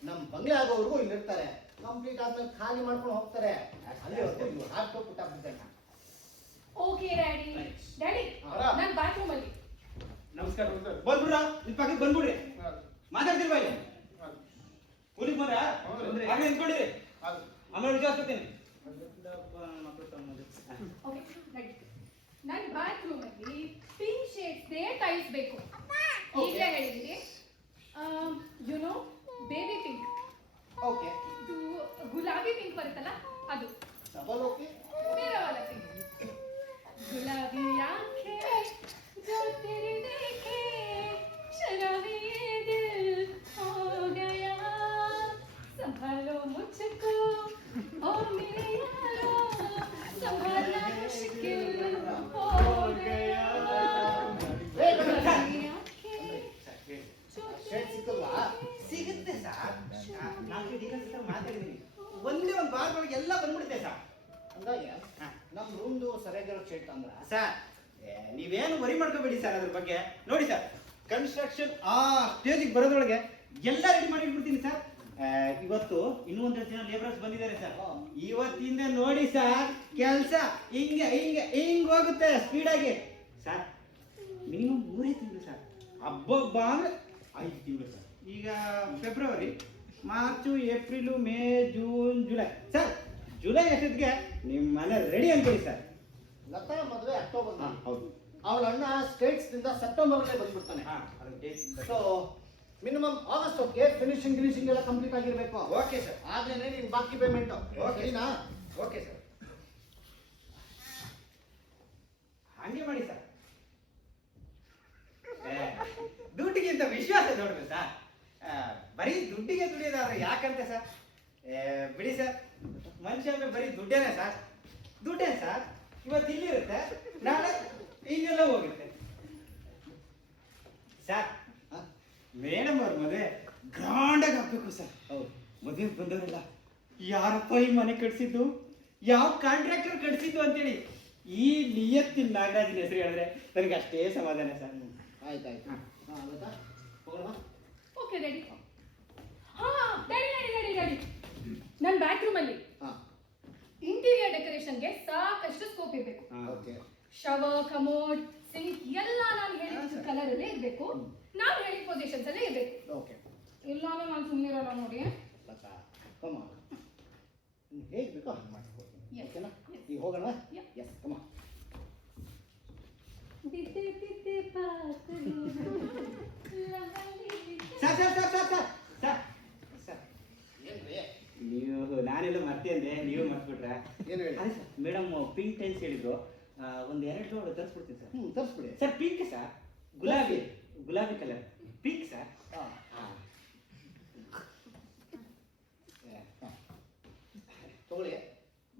ನಮ್ಮ ಬಂಗ್ಲೆ ಆಗೋವರೆಗೂ ಇಲ್ಲಿರ್ತಾರೆ, ಕಂಪ್ಲೀಟ್ ಆದ್ಮೇಲೆ ಖಾಲಿ ಮಾಡ್ಕೊಂಡು ಹೋಗ್ತಾರೆ. ಅಲ್ಲಿವರೆಗೂ ಇವು ಹಾರ್ಟ್ ಪುಟ್ಟ ಬಿಡ್ತಾರೆ. Okay daddy. ಡ್ಯಾಡಿ ನಾನು ಬಾತ್ರೂಮ್ ಅಲ್ಲಿ. ನಮಸ್ಕಾರ ಬಂದ್ಬಿಡ್ರ, ನಿನ್ ಪಕ್ಕಕ್ಕೆ ಬಂದ್ಬಿಡ್ರಿ. ಮಾತಾಡ್ತಿಲ್ವಾ ಇಲ್ಲಿ? ಊರಿಗೆ ಬಂದ್ರ ಹಾಗೆ ನಿಂತ್ಕೊಂಡಿರಿ, ಆಮೇಲೆ ವಿಚಾರಿಸ್ಕೊತೀನಿ. Okay ready. ನನ್ನ ಬಾತ್ರೂಮ್ ಅಲ್ಲಿ ಪಿಂಕ್ ಶೇಡ್ಸ್ ಟೈಲ್ಸ್ ಬೇಕು. ಈಗಲೇ ಹೇಳಿದ್ದೀನಿ. You know baby pink, okay ಇದು ಗುಲಾಬಿ ಪಿಂಕ್ ಬರುತ್ತಲ್ಲ ಅದು. ಡಬಲ್ ಓಕೆ मेरा वाला पिंक. गुलाबी आंखें जो तेरी देखे शराबी ये दिल हो गया. संभालो मुझको ओ मेरे यारो, संभालना मुश्किल हो गया. गुलाबी आंखें जो ಶೇಡ್ ಸಿಕ್ಕಲ್ವಾ? ಸಿಗುತ್ತೆ ಸರ್. ನಾಲ್ಕು ಡೀಟೇಲ್ಸ್ ಮಾತಾಡಿದ್ದೀನಿ, ಒಂದೇ ಒಂದು ವಾರದೊಳಗೆ ಎಲ್ಲ ಬಂದ್ಬಿಡುತ್ತೆ ಸರ್. ಅಂದಾಗೆ ನಮ್ಮ ರೂಮ್ದು ಸರಿಯಾಗಿರೋ ಶೇಡ್ ತಂದ್ರ ಸರ್ ನೀವೇನು ವರಿ ಮಾಡ್ಕೋಬೇಡಿ ಸರ್ ಅದ್ರ ಬಗ್ಗೆ. ನೋಡಿ ಸರ್, ಕನ್ಸ್ಟ್ರಕ್ಷನ್ ಆ ಸ್ಟೇಜಿಗೆ ಬರೋದ್ರೊಳಗೆ ಎಲ್ಲ ರೆಡಿ ಮಾಡಿ ಇಟ್ಬಿಡ್ತೀನಿ ಸರ್. ಇವತ್ತು ಇನ್ನೂ ಒಂದಷ್ಟು ಜನ ಲೇಬರ್ಸ್ ಬಂದಿದ್ದಾರೆ ಸರ್. ಇವತ್ತಿಂದ ನೋಡಿ ಸರ್ ಕೆಲಸ ಹಿಂಗ್ ಹೋಗುತ್ತೆ ಸ್ಪೀಡಾಗಿ ಸರ್. ಮಿನಿಮಮ್ 3 ತಿಂಗಳು ಸರ್. ಹಬ್ಬ ಅಂದ್ರೆ 5 ತಿಂಗಳು ಸರ್. ಈಗ February, March, April, May, June, July sir. July ಅಷ್ಟೊತ್ತಿಗೆ ನಿಮ್ಮ ಮನೆ ರೆಡಿ ಅನ್ಕೊಳ್ಳಿ ಸರ್. ಲತಾ ಮದುವೆ ಅಕ್ಟೋಬರ್. ಹೌದು. ಅವಳ ಅಣ್ಣ ಸ್ಟೇಟ್ಸ್ ನಿಂದ ಸೆಪ್ಟೆಂಬರ್ ಅಲ್ಲೇ ಬಂದ್ಬಿಡ್ತಾನೆ. ಸೊ ಮಿನಿಮಮ್ ಆಗಸ್ಟ್ ಹೊತ್ತಿಗೆ ಫಿನಿಶಿಂಗ್ ಎಲ್ಲ ಕಂಪ್ಲೀಟ್ ಆಗಿರ್ಬೇಕು. Okay sir. ಆಗ್ಲೇನೆ ನೀನ್ ಬಾಕಿ ಪೇಮೆಂಟ್. ಓಕೆನಾ? Okay sir. ಹಂಗೆ ಮಾಡಿ ಸರ್. ದುಡ್ಡಿಗಿಂತ ವಿಶ್ವಾಸ ನೋಡ್ರಿ ಸರ್. ಬರೀ ದುಡ್ಡಿಗೆ ದುಡಿಯೋದಾದ್ರೆ ಯಾಕಂತೆ ಸರ್? ಬಿಡಿ ಸರ್, ಮನುಷ್ಯ ಅಂದ್ರೆ ಬರೀ ದುಡ್ಡೇನೆ ಸರ್. ದುಡ್ಡೇ ಸರ್. ಇವತ್ತು ಇಲ್ಲಿರುತ್ತೆ, ನಾಳೆ ಹಿಂಗೆಲ್ಲ ಹೋಗುತ್ತೆ ಸರ್. ಮೇಡಮ್ ಅವ್ರ ಮದುವೆ ಗ್ರಾಂಡಾಗಿ ಆಗ್ಬೇಕು ಸರ್. ಹೌದು. ಮದುವೆಗೆ ಬಂದವರೆಲ್ಲ ಯಾರಪ್ಪ ಈ ಮನೆ ಕಟ್ಸಿದ್ದು, ಯಾವ ಕಾಂಟ್ರಾಕ್ಟರ್ ಕಟ್ಸಿದ್ದು ಅಂತೇಳಿ ಈ ನಿಯತ್ತಿನ ನಾಗರಾಜನ ಹೆಸರು ಹೇಳಿದ್ರೆ ನನಗೆ ಅಷ್ಟೇ ಸಮಾಧಾನ ಸರ್. ಆಯ್ತಾಯ್ತು. ಲತಾ ಹೋಗೋಣ. Okay ready. ಹಾ ರೆಡಿ ರೆಡಿ ರೆಡಿ ರೆಡಿ. ನನ್ನ ಬ್ಯಾಕ್ ರೂಮಲ್ಲಿ ಹಾ ಇಂಟೀರಿಯರ್ ಡೆಕೋರೇಷನ್ಗೆ ಸಾಕಷ್ಟು ಸ್ಕೋಪ್ ಇರಬೇಕು. ಓಕೆ. ಶವರ್, ಕಮೋಡ್, ಸಿಂಕ್ ಎಲ್ಲ ನಾನು ಹೇಳಿದ ಕಲರ್ ಅಲ್ಲೇ ಇರಬೇಕು. ನಾನು ಹೇಳಿದ ಪೊಸಿಷನ್ಸ್ ಅಲ್ಲೇ ಇರಬೇಕು. ಓಕೆ. ಎಲ್ಲಾನು ನಾನು ಸುಮ್ಮನೆ ಇರೋಲ್ಲ ನೋಡಿ. Latha come on. ನೀನು ಹೇಗೆ ಬೇಕೋ ಹಾಗೆ ಮಾಡ್ಕೊಡ್ತೀನಿ. Yes. ಓಕೆನಾ? Yes. ಈಗ ಹೋಗೋಣ. Yeah. Yes come on. Sir sir sir sir sir sir sir ಏನ್ರಿ? ನೀವು ನಾನೆಲ್ಲ ಮರ್ತೆ ಅಂದೆ, ನೀವು ಮರ್ತ್ಬಿಟ್ರೆ. ಏನು ಹೇಳಿ? ಅದೇ ಸರ್, ಮೇಡಮ್ ಪಿಂಕ್ ಟೈಲ್ಸ್ ಹೇಳಿದ್ರು. ಒಂದು 2 ಲೋಡ್ ತರಿಸ್ಬಿಡ್ತೀನಿ ಸರ್. ತರಿಸ್ಬಿಡಿ. ಸರ್ ಪಿಂಕ್ ಸರ್, ಗುಲಾಬಿ ಕಲರ್ ಪಿಂಕ್ ಸರ್. ಹಾಂ ತಗೊಳ್ಳಿ,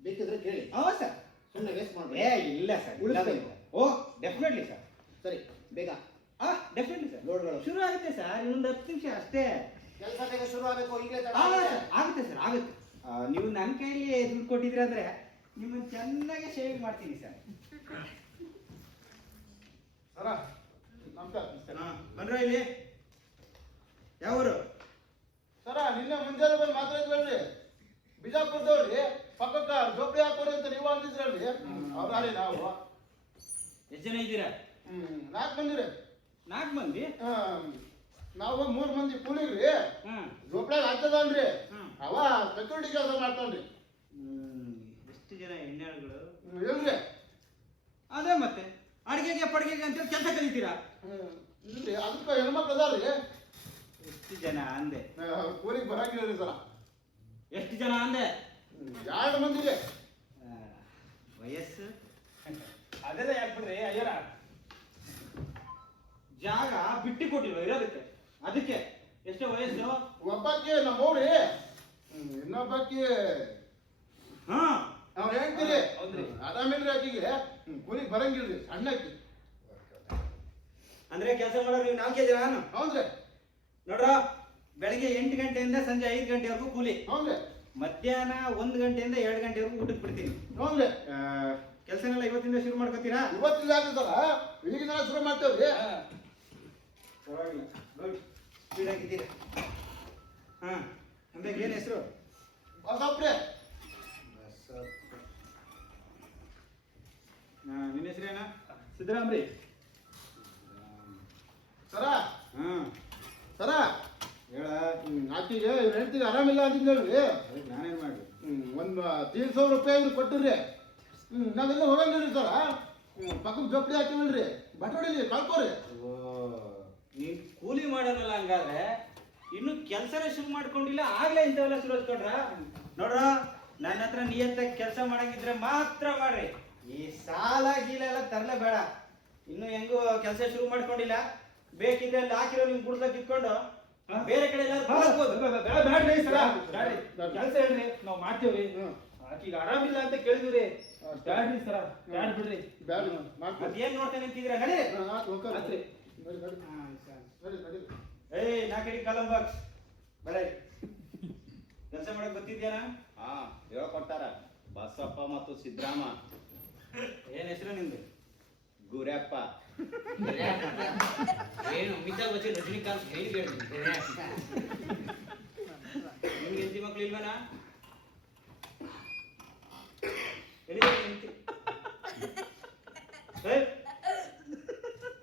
ಬೇಕಿದ್ರೆ ಕೇಳಿ. ಹೌದು ಸರ್. ಸುಮ್ಮನೆ ವೇಸ್ಟ್ ಮಾಡಬೇಡಿ. ಇಲ್ಲ ಸರ್, ಉಳಿಸ್ಬೇಕು. ಓ ಡೆಫಿನೆಟ್ಲಿ ಸರ್. ಸರಿ ಬೇಗ ಡೆಫಿನೆಟ್ಲಿ ಸರ್. ಲೋಡ್ಗಳು ಶುರು ಆಗುತ್ತೆ ಸರ್, ಇನ್ನೊಂದು 10 ನಿಮಿಷ ಅಷ್ಟೇ. ಕೆಲಸ ಬೇಗ ಶುರು ಆಗಬೇಕು. ಈಗಲೇ ತಡ ಆಗುತ್ತೆ ಸರ್, ಆಗುತ್ತೆ. ನೀವು ನನ್ನ ಕೈಲಿ ದುಡ್ಡು ಕೊಟ್ಟಿದ್ರಿ ಅಂದ್ರೆ ನಿಮ್ಮನ್ನು ಚೆನ್ನಾಗಿ ಶೇವಿಂಗ್ ಮಾಡ್ತೀನಿ ಸರ್. ಸರ ನಮಸ್ಕಾರ. ಬಂದ್ರ ಇಲ್ಲಿ ಯಾವರು? ಸರ ನಿನ್ನೆ ಮುಂಜಾನೆ ಬಂದು ಮಾತಾಡಿದ್ರಲ್ರಿ, ಬಿಜಾಪುರದವ್ರಿ ಪಕ್ಕಕ್ಕ ಜೋಪಡಿ ಹಾಕೋರಿ ಅಂತ ನೀವು ಅಂದಿದ್ರಲ್ರಿ, ಅವ್ರಿ ನಾವು. ಎಷ್ಟು ಜನ ಇದ್ದೀರಾ? 4 ಮಂದಿರಿ. 4 ಮಂದಿ? ನಾವು 3 ಮಂದಿ ಕೂಲಿಗ್ರಿ. ಹ್ಮ್. ಜೋಪಡ್ಯಾಗ ಆಗ್ತದನ್ರಿ, ಹ್ಮ್. ಅವ ಸೆಕ್ಯೂರಿಟಿ ಕೆಲಸ ಮಾಡ್ತಾನ್ರಿ. ಎಷ್ಟು ಜನ ಹೆಣ್ಣಾಳುಗಳು? ಇಲ್ರಿ. ಅದೇ ಮತ್ತೆ ಅಡಿಗೆಗೆ ಪಡಿಗೆಗೆ ಅಂತೇಳಿ ಕೆಲಸ ಕಲಿತೀರಾ? ಇಲ್ರಿ, ಅದಕ್ಕೆ ಹೆಣ್ಮಕ್ಳು ಅದಾರ್ರಿ. ಎಷ್ಟು ಜನ ಅಂದೆ? ಕೂಲಿಗೆ ಬರಂಗಿಲ್ರಿ ಸರ. ಎಷ್ಟು ಜನ ಅಂದೆ? 2 ಮಂದಿರಿ. ವಯಸ್ಸು? ಅದೆಲ್ಲ ಯಾಕೆ ಬಿಡ್ರಿ ಅಯ್ಯರ. ಜಾಗ ಬಿಟ್ಟು ಕೊಟ್ಟಿಲ್ವ ಇರೋದಕ್ಕೆ? ಅದಕ್ಕೆ ಎಷ್ಟೋ ವಯಸ್ಸು? ಒಬ್ಬಾಕಿ ನಮ್ಮವ್ರಿ, ಇನ್ನೊಬ್ಬಾಕಿ ಹಾ ನಾವ್ ಹೇಳ್ತೀರಿ ಆರಾಮಿಲ್ರಿ. ಆಕಿಗೆ ಕೂಲಿಗೆ ಬರಂಗಿಲ್ರಿ, ಸಣ್ಣಕ್ಕಿ. ಅಂದ್ರೆ ಕೆಲಸ ಮಾಡೋರು ನೀವು 4 ಜನ? ನಾನು ಹೌದ್ರಿ. ನೋಡ್ರ, ಬೆಳಗ್ಗೆ 8 ಗಂಟೆಯಿಂದ ಸಂಜೆ 5 ಗಂಟೆವರೆಗೂ ಕೂಲಿ. ಹೌದ್ರಿ. ಮಧ್ಯಾಹ್ನ 1 ಗಂಟೆಯಿಂದ 2 ಗಂಟೆವರೆಗೂ ಊಟಕ್ಕೆ ಬಿಡ್ತೀನಿ. ಹೌದ್ರಿ. ಕೆಲಸನೆಲ್ಲ ಇವತ್ತಿಂದ ಶುರು ಮಾಡ್ಕೋತೀರಾ? ಇವತ್ತಿಲ್ಲ ಆಗ್ತದಲ್ಲ, ಈಗಿನ ಶುರು ಮಾಡ್ತೇವ್ರಿ. ಪರವಾಗಿಲ್ಲ, ಗುಡ್, ಸ್ಪೀಡ್ ಆಗಿದ್ದೀರಾ. ಹಾ, ಅಂದ್ರೆ ಏನ್ ಹೆಸರು? ಬಸಪ್ರಿ. ನಿನ್ನ ಹೆಸರೇನ? ಸಿದ್ದರಾಮ್ರಿ. ಸರ ಹ್ಮ್, ಸರ ಹೇಳ. ಆಕಿಗೆ ಇವ್ರ ಹೆಂಡ್ತಿಗೆ ಆರಾಮಿಲ್ಲ ಅಂತಿದ್ದೇಳ್ರಿ. ಅದಕ್ಕೆ ನಾನೇನ್ ಮಾಡಿ? ಒಂದು 300 ರೂಪಾಯಿ ಕೊಟ್ಟಿರಿ. ನಾವೆಲ್ಲ ಹೋಗಂಗಿಲ್ರಿ ಸರ. ಪಕ್ಕಕ್ಕೆ ಜೋಪಡಿ ಹಾಕಿವಲ್ರಿ, ಬಟ್ಟೋಡಿಲಿ ಕಳ್ಕೋರಿ. ಓ, ನೀನ್ ಕೂಲಿ ಮಾಡೋನಲ್ಲ ಹಂಗಾದ್ರೆ ಇನ್ನು ಕೆಲಸನೇ ಶುರು ಮಾಡ್ಕೊಂಡಿಲ್ಲ, ಆಗ್ಲೇ ಇಂಥವೆಲ್ಲ ಶುರು ಹಚ್ಕೊಂಡ್ರ? ನೋಡ್ರ, ನನ್ನ ಹತ್ರ ನಿಯತ್ತಾಗಿ ಕೆಲಸ ಮಾಡಂಗಿದ್ರೆ ಮಾತ್ರ ಮಾಡ್ರಿ. ಈ ಸಾಲ ಗೀಲ ಎಲ್ಲ ತರಲೇ ಬೇಡ. ಇನ್ನು ಹೆಂಗು ಕೆಲಸ ಶುರು ಮಾಡ್ಕೊಂಡಿಲ್ಲ, ಬೇಕಿದ್ರೆ ಅಲ್ಲಿ ಹಾಕಿರೋ ನಿಮ್ ಗುಡ್ದಾಗ ಇಟ್ಕೊಂಡು ಬೇರೆ ಕಡೆ ಎಲ್ಲ ಬ್ಯಾಡ್ರಿ ಸರ, ಬ್ಯಾಡ್ರಿ. ಕೆಲಸ ಹೇಳ್ರಿ, ನಾವು ಮಾಡ್ತೇವ್ರಿ. ಆಕಿಗೆ ಆರಾಮಿಲ್ಲ ಅಂತ ಕೇಳಿದ್ರಿ. ಬ್ಯಾಡ್ರಿ ಸರ, ಬ್ಯಾಡ್ ಬಿಡ್ರಿ. ಬ್ಯಾಡ್ರಿ ಮತ್ತೇನ್ ನೋಡ್ತಾ ನಿಂತಿದ್ರ? ನಡಿ. ಏಯ್, 4 ಅಡಿ ಕಾಲಂ ಬಾಕ್ಸ್ ಬರೀ. ಕೆಲಸ ಮಾಡಕ್ ಗೊತ್ತಿದ್ಯಾನ? ಹಾ, ಹೇಳ್ಕೊಡ್ತಾರ ಬಸಪ್ಪ ಮತ್ತು ಸಿದ್ದರಾಮ. ಏನ್ ಹೆಸರು ನಿಂದು? ಗುರಪ್ಪ. ಏನು ಅಮಿತಾಬ್ ಬಚ್ಚನ್ ರಜನಿಕಾಂತ್ ಹೇಳಿ ನಿಮ್ಗೆ ಮಕ್ಳು ಇಲ್ವೇನಾ?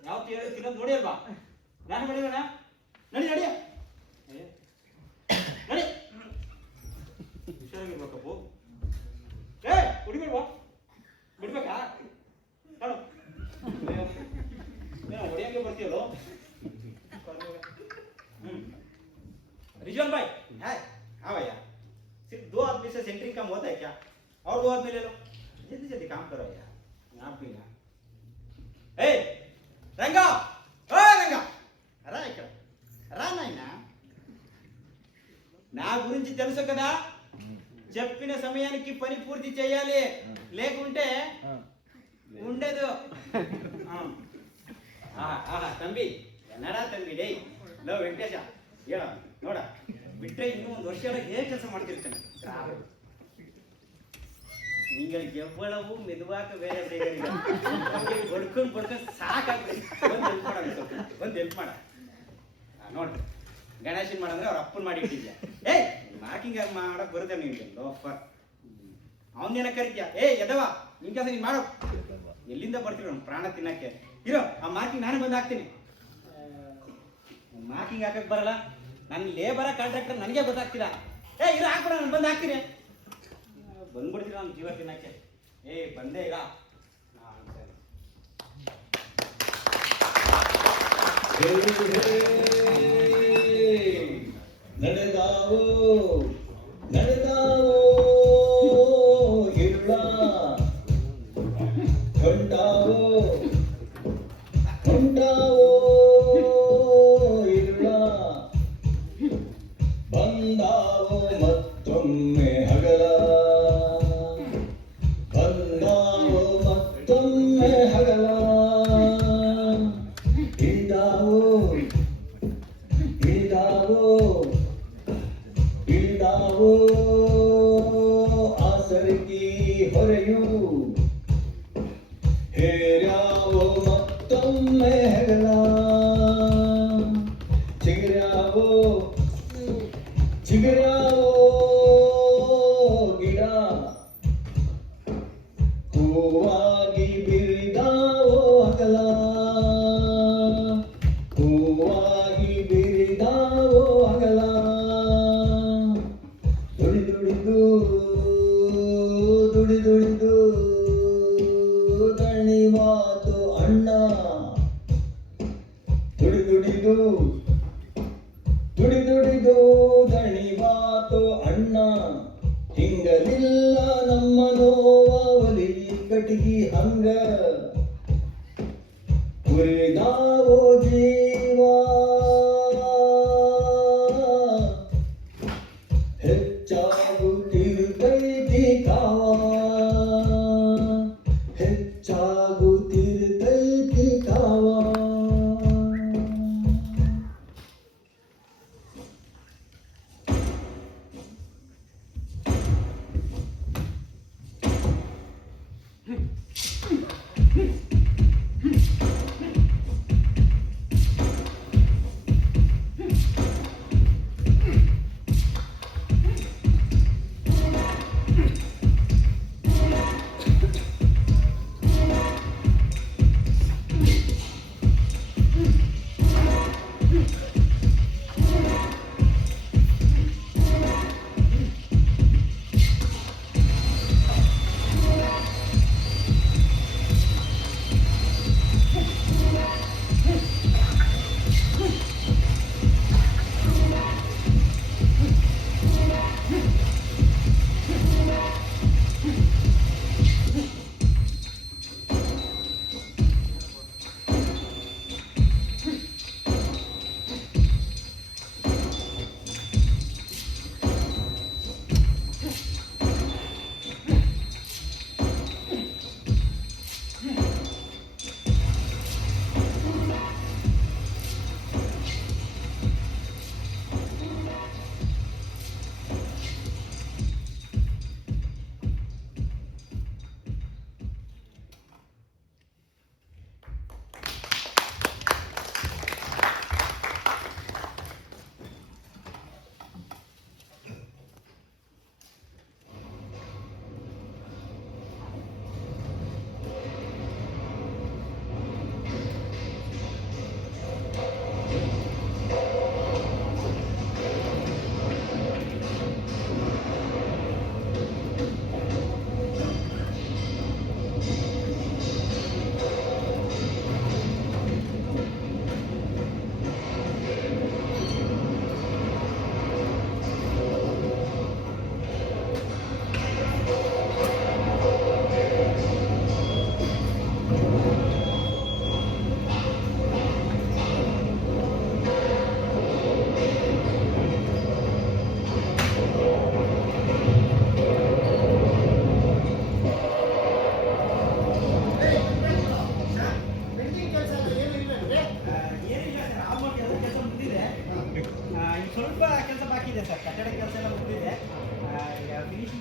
ಯಾವ ತಿನ್ನೋದು ನೋಡಿ ಅಲ್ವಾ? ನಾನು ಮಾಡಿರೋಣ ನಡಿ ನಡಿ ನಡಿ ಹುಷಾರಾಗಿರ್ಬೇಕಪ್ಪು. ಕುಡಿಬೇಡ್ವಾ? ಬಿಡ್ಬೇಕಾ? ನೋಡು ಹೊಡಿಯಂಗೆ ಬರ್ತೀಯಲ್ಲೋ. रिजवान भाई है? हाँ भैया, सिर्फ 2 आदमी से सेंटरिंग काम होता है क्या? और 2 आदमी ले लो, जल्दी जल्दी काम करो यार. आप भी ना. ए रंगा, ओ रंगा, रा ఇక్కడ రా నాయనా. నా గురించి తెలుసు కదా, చెప్పిన సమయానికి పని పూర్తి చేయాలి, లేకుంటే ఉండదు. ತಂಬಿ ಏನಡ ತಂಬಿ ಡೇ ಲೋ ವೆಂಕಟೇಶ ಹೇಳ ನೋಡ ಬಿಟ್ರೆ ಇನ್ನೂ 1 ವರ್ಷ ಹೇಗೆ ಕೆಲಸ ಮಾಡ್ತಿರ್ತಾನೆ. ನಿಂಗಳಿಗೆ ಎவ்வளவு மெதுவாக வேலை செய்கிறீங்க. ಬಡ್ಕೊಂಡು ಸಾಕಾಗ್ತದೆ. ಒಂದು ಹೆಲ್ಪ್ ಮಾಡ ನೋಡ್ರಿ, ಗಣೇಶನ್ ಮಾಡಂದ್ರೆ ಅವ್ರ ಅಪ್ಪನ್ ಮಾಡಿ ಇಟ್ಟಿದ್ಯಾ. ಮಾರ್ಕಿಂಗ್ ಮಾಡಕ್ ಬರುತ್ತೆ ನಿನ್ಗೆ ಲೋಫರ್. ಅವನೇನ ಕರಿತೀಯ? ಎದವ ನಿನ್ ಕೆಲಸ ನೀನ್ ಮಾಡೋ. ಎಲ್ಲಿಂದ ಬರ್ತೀರ ನಮ್ಮ ಪ್ರಾಣ ತಿನ್ನಕ್ಕೆ? ಇರೋ ಆ ಮಾರ್ಕಿಂಗ್ ನಾನೇ ಬಂದು ಹಾಕ್ತೀನಿ. ಮಾರ್ಕಿಂಗ್ ಹಾಕಕ್ ಬರಲ್ಲ, ನನ್ನ ಲೇಬರ ಕಾಂಟ್ರಾಕ್ಟರ್ ನನಗೆ ಗೊತ್ತಾಗ್ತಿಲ್ಲ. ಇರೋ ಹಾಕ್ಬಿಡ, ನಾನು ಬಂದು ಹಾಕ್ತೀನಿ. ಬಂದ್ಬಿಡ್ತೀನಿ ನಮ್ಮ ಜೀವ ತಿನ್ನಕ್ಕೆ. ಬಂದೇ ಈಗ ನಡೆದಾವೋ ನಡೆದಾವೋ ಇರುಳ ಹೊಂಟಾವೋ ಹೊಂಟಾವೋ ಇರುಳ ಬಂದಾವೋ ಮತ್ತೊಮ್ಮೆ ಹಗಲ ಬಂದಾವೋ ಮತ್ತೊಮ್ಮೆ ಹಗಲ ಇಳಿದಾವೋ ಇಳಿದಾವೋ ಇಳಿದಾವೋ ಆಸರಿಗಿ ಹೊರೆಯು ಹೇರ್ಯಾವೋ ಮತ್ತೊಮ್ಮೆ ಹೆಗಲ ಚಿಗುರ್ಯಾವೋ ಚಿಗುರ್ಯಾವೋ ಗಿಡ ಹೂವಾಗಿ ಬಿರಿದಾವೋ ಹಗಲ ಹೂವಾಗಿ ಬಿರಿದಾವೋ ಹಗಲ ದುಡಿದು ದುಡಿದು ದಣಿ ಮಾತು ಅಣ್ಣ ದುಡಿದು ದಣಿ ಮಾತು ಅಣ್ಣ ಹಿಂಗಲಿಲ್ಲ ನಮ್ಮ ನೋವ ಒಲಿ ಕಟಿಗಿ ಹಂಗ ಕುರಿದಾವೋ ಜೀವ ಹೆಚ್ಚಾಗುತ್ತಿರುತ್ತೈತಿ ಕಾವ ಹೆಚ್ಚಾಗುತ್ತಿರುತ್ತೈತಿ ಕಾವ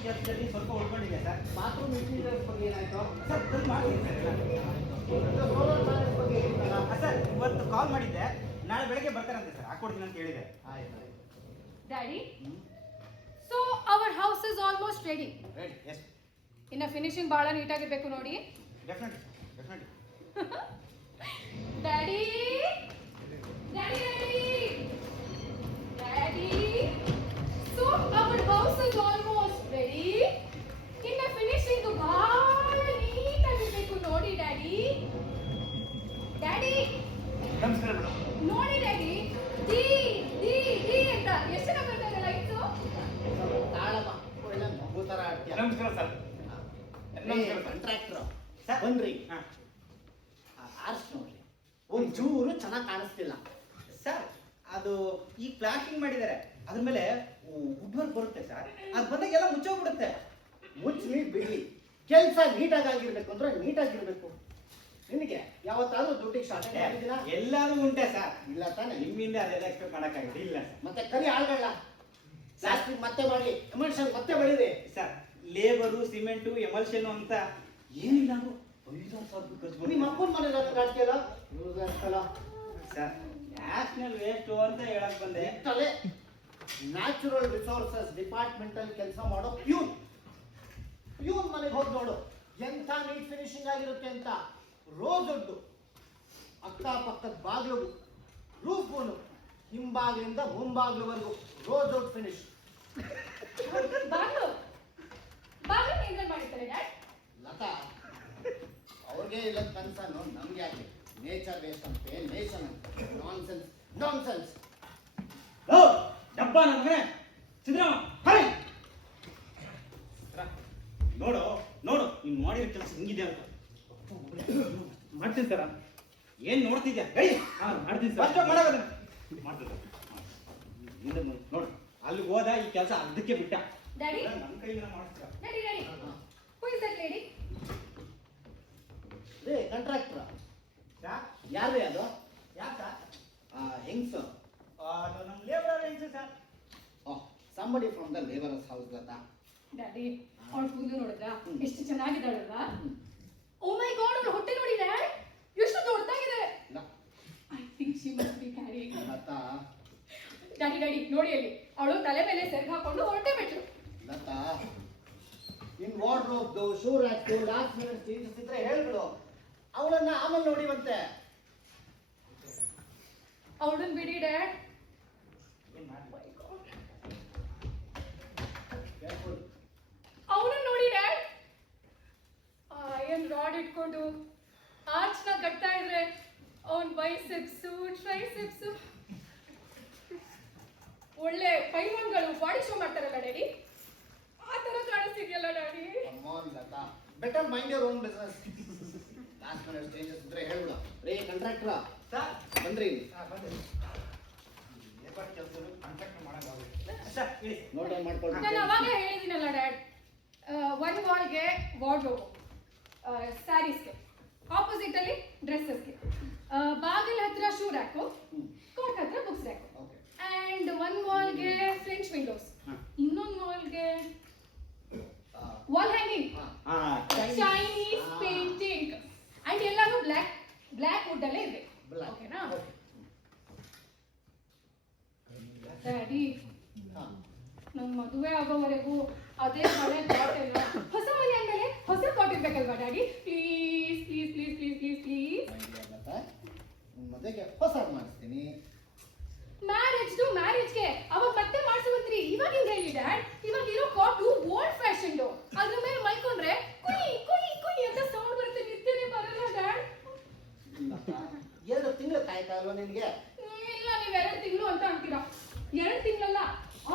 ಕೆಲಸದಲ್ಲಿ ಸ್ವಲ್ಪ ಉಳ್ಕೊಂಡಿದೆ ಸರ್. ಬಾತ್ರೂಮ್ ಇಂಟೀರಿಯರ್ಸ್ ಬಗ್ಗೆ ಏನಾಯ್ತು? ಸರ್ ಬಂದ್ ಮಾಡ್ತೀನಿ ಸರ್ ಎಲ್ಲ. ಸೋಲಾರ್ ಪ್ಯಾನೆಲ್ಸ್ ಬಗ್ಗೆ ಹೇಳಿದ್ನಲ್ಲ? ಸರ್ ಇವತ್ತು ಕಾಲ್ ಮಾಡಿದ್ದೆ, ನಾಳೆ ಬೆಳಗ್ಗೆ ಬರ್ತಾರಂತೆ ಸರ್, ಹಾಕೊಡ್ತೀನಿ ಅಂತ ಹೇಳಿದೆ. ಆಯ್ತು. Daddy, so our house is almost ready. Ready? Yes, ಇನ್ನು ಫಿನಿಶಿಂಗ್ ಭಾಳ ನೀಟಾಗಿರ್ಬೇಕು ನೋಡಿ. Definitely definitely. Daddy, daddy, daddy, so our house is almost ready. ಇನ್ನು ಫಿನಿಶಿಂಗ್ ಭಾಳ ನೀಟಾಗಿರ್ಬೇಕು ನೋಡಿ ಡ್ಯಾಡಿ. ಡ್ಯಾಡಿ, ನಮಸ್ಕಾರ ಮೇಡಮ್. ನೋಡಿ ಡ್ಯಾಡಿ, ಡಿ ಡಿ ಡಿ ಅಂತ ಎಷ್ಟು ಜನ ಬರ್ತಾ ಇದೆ ಲೈಟ್ಸು? ಸ್ವಲ್ಪ ತಾಳಮ್ಮ, ಒಳ್ಳೆ ಮಗು ಥರ ಆಡ್ತೀಯ. ನಮಸ್ಕಾರ ಸರ್. ನಮಸ್ಕಾರ ಸರ್. ಕಾಂಟ್ರಾಕ್ಟ್ರು ಸರ್ ಬನ್ರಿ. ಹಾಂ ಆರ್ಸ್ ನೋಡ್ರಿ, ಒಂಚೂರು ಚೆನ್ನಾಗಿ ಕಾಣಿಸ್ತಿಲ್ಲ. ಸರ್, ಅದು ಈ ಪ್ಲಾಸ್ಟಿಂಗ್ ಮಾಡಿದ್ದಾರೆ, ಅದ್ರ ಮೇಲೆ ವುಡ್ ವರ್ಕ್ ಬರುತ್ತೆ ಸರ್. ಅದು ಬಂದಾಗೆಲ್ಲ ಮುಚ್ಚೋಗ್ಬಿಡುತ್ತೆ. ಮುಚ್ಚಲಿ ಬಿಡ್ಲಿ, ಕೆಲಸ ನೀಟಾಗಿ ಆಗಿರ್ಬೇಕು ಅಂದ್ರೆ ನೀಟಾಗಿರ್ಬೇಕು. ನಿನಗೆ ಯಾವತ್ತಾದ್ರೂ ದುಡ್ಡಿಗೆ ಶಾರ್ಟೇಜ್ ಆಗಿದ್ದೀರಾ? ಎಲ್ಲಾನು ಉಂಟೆ ಸರ್. ಇಲ್ಲ ತಾನೆ? ನಿಮ್ಮಿಂದ ಅದೆಲ್ಲ ಎಕ್ಸ್ಪೆಕ್ಟ್ ಮಾಡೋಕ್ಕಾಗುತ್ತೆ ಇಲ್ಲ ಸರ್. ಮತ್ತೆ ಕರಿ ಆಳ್ಗಳ ಪ್ಲಾಸ್ಟಿಕ್ ಮತ್ತೆ ಮಾಡಿ ಎಮಲ್ಷನ್ ಮತ್ತೆ ಬೆಳೀರಿ. ಸರ್, ಲೇಬರು, ಸಿಮೆಂಟು, ಎಮಲ್ಷನ್ ಅಂತ ಏನಿಲ್ಲ ಅಂದ್ರು 5,000 ರೂಪಾಯಿ ಖರ್ಚು ನಿಮ್ಮ ಬರುತ್ತೆ. ಅಪ್ಪನ ಮನೆ ಕಾಡ್ತಿಯಲ್ಲ ಅಂತಲ್ಲ. ಸರ್, ನ್ಯಾಷನಲ್ ವೇಸ್ಟ್ ಅಂತ ಹೇಳಕ್ ಬಂದೆ. ತಲೆ ನ್ಯಾಚುರಲ್ ರಿಸೋರ್ಸಸ್ ಡಿಪಾರ್ಟ್ಮೆಂಟ್ ಅಲ್ಲಿ ಕೆಲಸ ಮಾಡೋ ಪ್ಯೂನ್ ಮನೆಗೆ ಹೋಗಿ ನೋಡು, ಎಂಥ ನೀಟ್ ಫಿನಿಶಿಂಗ್ ಆಗಿರುತ್ತೆ ಅಂತ. ರೋಸ್ ಉಂಟು, ಅಕ್ಕಪಕ್ಕದ ಬಾಗಿಲು, ರೂಫ್ ಬೋನು, ಹಿಂಬಾಗಿಲಿಂದ ಮುಂಬಾಗಿಲುವರೆಗೂ ರೋಸ್ ಔಟ್ ಫಿನಿಶ್. ಬಾಗ್ಲು ಬಾಗ್ಲು ಏನ್ ಮಾಡಿರ್ತಾರೆ ಡ್ಯಾಡ್? ಲತಾ, ಅವ್ರಿಗೆ ಇಲ್ಲ ಕನ್ಸನ್ನು ನಮ್ಗೆ ಯಾಕೆ? ನೇಚರ್ ಬೇಸ್ಡ್ ಅಂತೆ, ನೇಷನ್ ಅಂತ. Nonsense nonsense. ಓ ಡಬ್ಬ ನನ್ನ ಮನೆ ಸಿದ್ದರಾಮ, ಹೈ ನೋಡು ನೋಡು, ನೀನು ಮಾಡಿರೋ ಕೆಲಸ ಹಿಂಗಿದೆ ಅಂತ. ಮಾಡ್ತೀನಿ ಸರ್. ಏನ್ ನೋಡ್ತಿದ್ಯಾ? ಹೇಳಿ. ಹಾಂ ಮಾಡ್ತೀನಿ ಫಸ್ಟ್ ಸರ್. ಮಾಡೋದು ಮಾಡ್ತದೆ. ನೋಡು, ಅಲ್ಲಿ ಹೋದ ಈ ಕೆಲಸ ಅರ್ಧಕ್ಕೆ ಬಿಟ್ಟ. ಡ್ಯಾಡಿ, ನನ್ನ ಕೈಯಿಂದ ಮಾಡಿಸ್ತಾ. Daddy, daddy, who is that lady? ರೇ ಕಾಂಟ್ರಾಕ್ಟ್ರ ಯಾರೇ ಅದು? ಯಾಕ? ಹೆಂಗ್ಸ್ ನಮ್ಮ ಲೇಬರ್ ಹೆಂಗ್ಸು ಸರ್. Somebody from the labours house Latha. Daddy, ಅವಳ ಕೂದಲು ನೋಡಿದ್ರಾ ಎಷ್ಟು ಚೆನ್ನಾಗಿದ್ದಾಳಲ್ವಾ? ಓ ಮೈ ಗಾಡ್, ಅವಳ ಹೊಟ್ಟೆ ನೋಡಿ ಡ್ಯಾಡ್, ಎಷ್ಟು ದೊಡ್ಡದಾಗಿದೆ. I think she must be carrying. Latha, daddy, daddy ನೋಡಿ ಅಲ್ಲಿ, ಅವಳು ತಲೆ ಮೇಲೆ ಸೆರಗು ಹಾಕೊಂಡು ಹೊರಟೆ ಬಿಟ್ರು. ಲತಾ, ಇನ್ ವಾರ್ಡ್ರೋಬ್ದು, ಶೂ ರ್ಯಾಕ್ದು ಲಾಸ್ಟ್ ಮಿನಿಟ್ ಚೇಂಜಸ್ ಇದ್ರೆ ಹೇಳ್ಬಿಡು, ಅವಳನ್ನ ಆಮೇಲೆ ನೋಡಿವಂತೆ. ಅವಳನ್ನ ಬಿಡಿ ಡ್ಯಾಡ್. ಅವನನ್ನ ನೋಡಿ ಡ್ಯಾಡ್, ಐರನ್ ರಾಡ್ ಇಟ್ಕೊಂಡು ಆರ್ಚ್ನ ಕಟ್ತಾ ಇದ್ರೆ ಅವನ್ ಬೈಸೆಪ್ಸು, ಟ್ರೈಸೆಪ್ಸು, ಒಳ್ಳೆ ಪೈಲ್ವಾನ್ಗಳು ಬಾಡಿ ಶೋ ಮಾಡ್ತಾರಲ್ಲ ಡ್ಯಾಡಿ, ಆ ತರ ಕಾಣಿಸ್ತಿದ್ಯಲ್ಲ daddy. Come on, Latha, better mind your own business. Last minute changes ಇದ್ರೆ ಹೇಳ್ಬಿಡು. ರೇ ಕಾಂಟ್ರಾಕ್ಟ್ರ ಸರ್, ಬನ್ರಿ ಇಲ್ಲಿ. ಲೇಬರ್ ಕೆಲಸ ಕಾಂಟ್ರಾಕ್ಟ್ ಮಾಡೋಕ್ಕಾಗುತ್ತೆ ಸರ್. ಹೇಳಿ. ನೋಟ್ ಡೌನ್ ಮಾಡ್ಕೊಳ್ಳಿ. ನಾನು ಅವಾಗಲೇ ಹೇಳಿದ್ದೀನಲ್ಲ ಡ್ಯಾಡ್, ಒನ್ ವಾಲ್ಗೆ ವಾರ್ಡ್ರೋಬ್, ಸ್ಯಾರೀಸ್ಗೆ ಆಪೋಸಿಟ್ ಅಲ್ಲಿ ಡ್ರೆಸ್ಸಸ್ಗೆ, ಬಾಗಿಲ ಹತ್ರ ಶೂ ರ್ಯಾಕು, ಕೋಟ್ ಹತ್ರ books rack, okay. And one ವಾಲ್ಗೆ ಫ್ರೆಂಚ್ ವಿಂಡೋಸ್, ಹ್ಮ್. ಇನ್ನೊಂದು ವಾಲ್ಗೆ ವಾಲ್ ಹ್ಯಾಂಗಿಂಗ್, ಹಾ, ಚೈನೀಸ್ ಪೇಂಟಿಂಗ್, ಅಂಡ್ ಎಲ್ಲಾನು ಬ್ಲ್ಯಾಕ್ ವುಡ್ ಅಲ್ಲೇ ಇರಬೇಕು. Black. ಓಕೆನಾ Okay. ಡ್ಯಾಡಿ? ಹಾ. ನನ್ನ ಮದುವೆ ಆಗೋವರೆಗೂ ಅದೇ ಹಳೆ ಕಾಟ್ ಎಲ್ಲ, ಹೊಸ ಮನೆ ಅಂದಮೇಲೆ ಹೊಸ ಕಾಟ್ ಇರ್ಬೇಕಲ್ವಾ daddy? Please please please please please please. Latha, ನಿಮ್ ಮದುವೆಗೆ ಹೊಸದು ಮಾಡಿಸ್ತೀನಿ. ಮ್ಯಾರೇಜ್ಗೆ ಅವಾಗ ಮತ್ತೆ ಮಾಡಿಸುವಂತ್ರಿ, ಇವಾಗಿಂದ ಹೇಳಿ ಡ್ಯಾಡ್. ಇವಾಗ ಇರೋ ಕಾಟು ಓಲ್ಡ್ ಫ್ಯಾಷನ್ಡು, ಅದ್ರ ಮೇಲೆ ಮಲ್ಕೊಂಡ್ರೆ ಕುಯ್ ಕುಯ್ ಕುಯ್ ಅಂತ ಸೌಂಡ್ ಬರುತ್ತೆ, ನಿದ್ದೆನೇ ಬರಲ್ಲ ಡ್ಯಾಡ್. ಲತಾ, 2 ತಿಂಗಳು ಕಾಯ್ತಾಲ್ವ ನಿನ್ಗೆ? ಇಲ್ಲ, ನೀವು 2 ತಿಂಗಳು ಅಂತ ಅಂತೀರಾ. 2 ತಿಂಗಳಲ್ಲ,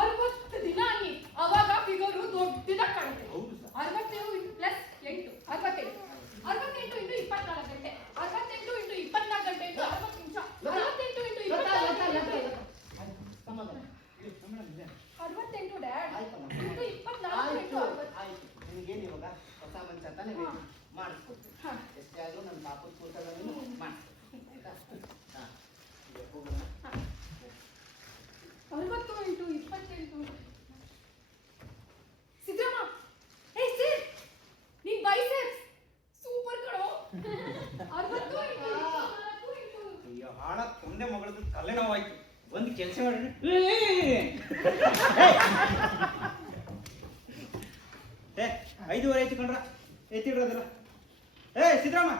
60 ದಿನ ಅನ್ನಿ, ಅವಾಗ ಫಿಗರು ದೊಡ್ಡದಾಗಿ ಕಾಣುತ್ತೆ. ಹೌದು ಸರ್. 67 ಪ್ಲಸ್ 8 68 68 ಇಂಟು 24 ಗಂಟೆ, 68 ಇಂಟು 24 ಗಂಟೆ ಇಂಟು 60 ನಿಮಿಷ, 68 ಇಂಟು 24 ಗಂಟೆ, ಸಮಾಧಾನ. 68 ಡ್ಯಾಡ್ ಆಯ್ತಮ್ಮ. ಇಂಟು 24 ಇಂಟು ಆಯ್ತು 60. ಆಯ್ತು. ನಿನ್ಗೇನು ಇವಾಗ ಹೊಸ ಮಂಚ ತಾನೇ ಬೇಕು? ಮಾಡಿಸ್ಕೊಡ್ತೀನಿ. ಹಾ. ಎಷ್ಟೇ ಆದ್ರೂ ನನ್ನ ಪಾಪದ ಕೂತಲ್ಲ ಮಾಡಿಸ್ಕೊಡ್ತೀನಿ. ಆಯ್ತಾ? ಹಾ. ಈಗ ಹೋಗೋಣ. 60 ಇಂಟು 28. ಸಿದ್ದರಾಮ, ಕೆಲಸ ಮಾಡೋಣ. ಏ 5:30 ಆಯ್ತು ಕಣ್ರ, ಎತ್ತಿಡ್ರದಲ್ಲ. ಸಿದ್ದರಾಮ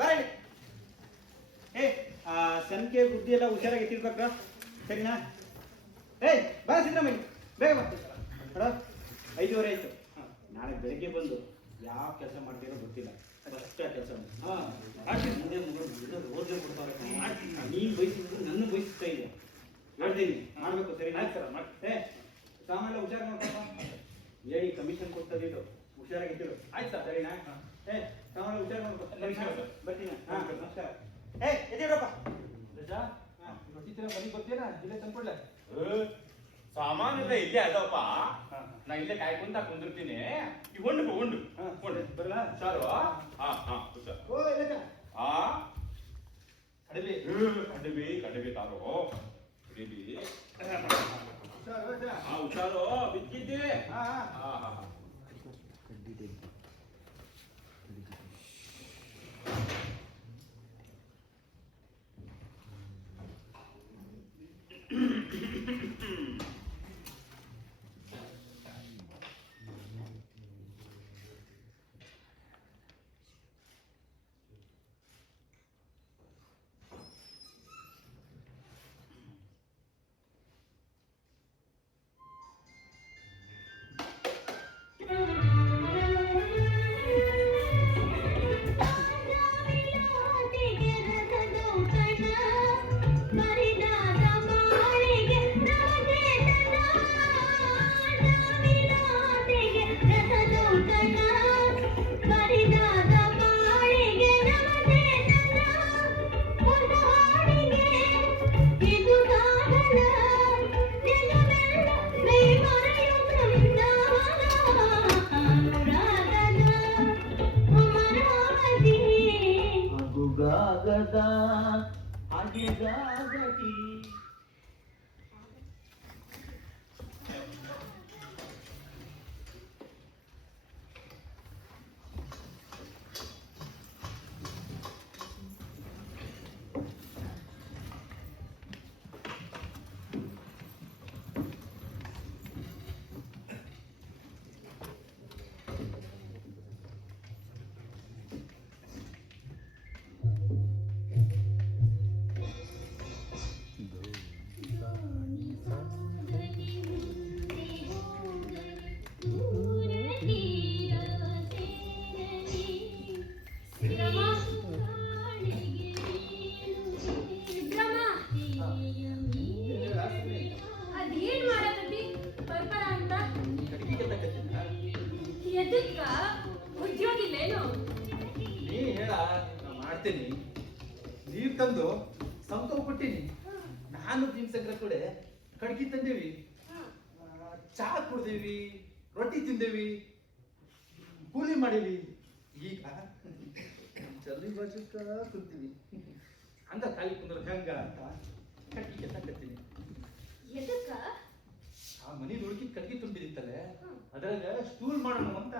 ಬರ ಇಲ್ಲಿ. ಸಂಖ್ಯೆ ಬುದ್ಧಿ ಎಲ್ಲ ಹುಷಾರಾಗಿ ಎತ್ತಿಡ್ಬೇಕ್ರ, ಸರಿನಾ? ಬಾ ಸಿದ್ದರಾಮ, ಇಲ್ಲಿ ಬೇಗ ಬಾ. ನೋಡ 5:30 ಆಯ್ತು. ನಾಳೆ ಬೆಳಗ್ಗೆ ಬಂದು ಯಾವ ಕೆಲಸ ಮಾಡ್ತೀರೋ ಗೊತ್ತಿಲ್ಲ, ಫಸ್ಟ್ ಆ ಕೆಲಸ ಮುಂದೆ ರೋಡ್ಗೆ ಕೊಡ್ತಾರೆ. ನೀನು ಬಯಸಿದ್ರು ನನ್ನ ಬಯಸ್ತಾ ಇದೆ, ಹೇಳ್ತೀನಿ ಮಾಡ್ಬೇಕು, ಸರಿ? ಸಾಮಾನ್ಯ ಹುಷಾರು ಮಾಡ್ಕೊಪ್ಪ, ಹೇಳಿ ಕಮಿಷನ್ ಕೊಡ್ತದಿದ್ದು, ಹುಷಾರಾಗಿ ಇಟ್ಟಿರು, ಆಯ್ತಾ? ಸರಿನಾ? ಸಾಮಾನ್ಯ ಹುಷಾರು ಮಾಡ್ಕೊ, ಬರ್ತೀನಿ. ನಮಸ್ಕಾರ. ಎತ್ತಿಡ್ರಪ್ಪ. ರಜಾ ರೊಟ್ಟಿ ತಿನ್ನೋ ಮನೆಗೆ ಬರ್ತೀರಾ? ಇಲ್ಲೇ ತಂದ್ಕೊಡ್ಲೆ. ಸಾಮಾನೆಲ್ಲ ಇಲ್ಲೇ ಅದಪ್ಪ, ನಾ ಇಲ್ಲೇ ಕಾಯ್ಕೊಂತ ಕುಂದಿರ್ತೀನಿ. ಈಗ ಉಂಡು ಉಂಡು ಉಂಡು ಬರಲ್ಲ ಹುಷಾರು. ಹುಷಾರು. ಓ ಇಲ್ಲ ಕಡಲಿ ಕಡಬಿ ತಾರೋ ಕಡಬಿ. ಹುಷಾರು ರಜಾ. ಹುಷಾರು, ಬಿದ್ದಿದ್ದೆ. ಹಾ ಅಗುಗಾಗದ ಅಗೆಗಾಗಟಿ ಅದೇನ್ ಮಾಡಕತ್ತಿ ಬರ್ಬರ ಅಂತ? ಎದಕ್ಕ? ಉದ್ಯೋಗ ಇಲ್ಲೇನು? ನೀ ಹೇಳ, ನಾ ಮಾಡ್ತೀನಿ. ನೀರ್ ತಂದು ಸಂತವ್ ಕೊಟ್ಟಿನಿ. ನಾನು ಭೀಮಸಂದ್ರ ಕಡೆ ಕಡ್ಗಿ ತಂದೇವಿ, ಚಾ ಕುಡ್ದೇವಿ, ರೊಟ್ಟಿ ತಿಂದೇವಿ, ಕೂಲಿ ಮಾಡೀವಿ. ಈಗ ಚಲ್ಲಿ ಬಾಜುಕ ಕುಂತೀವಿ. ಹಂಗ ಖಾಲಿ ಕುಂದ್ರ ಹಂಗ ಅಂತ ಕಡ್ಗಿ ಕೆತ್ತಕತ್ತೀನಿ. ಎದಕ್ಕ? ಆ ಮನಿ ಹುಡುಕಿ ಕಡ್ಗಿ ತುಂಬಿದಿತ್ತಲ್ಲ, ಅದ್ರಾಗ ಸ್ಟೂಲ್ ಮಾಡೋಣ ಅಂತ.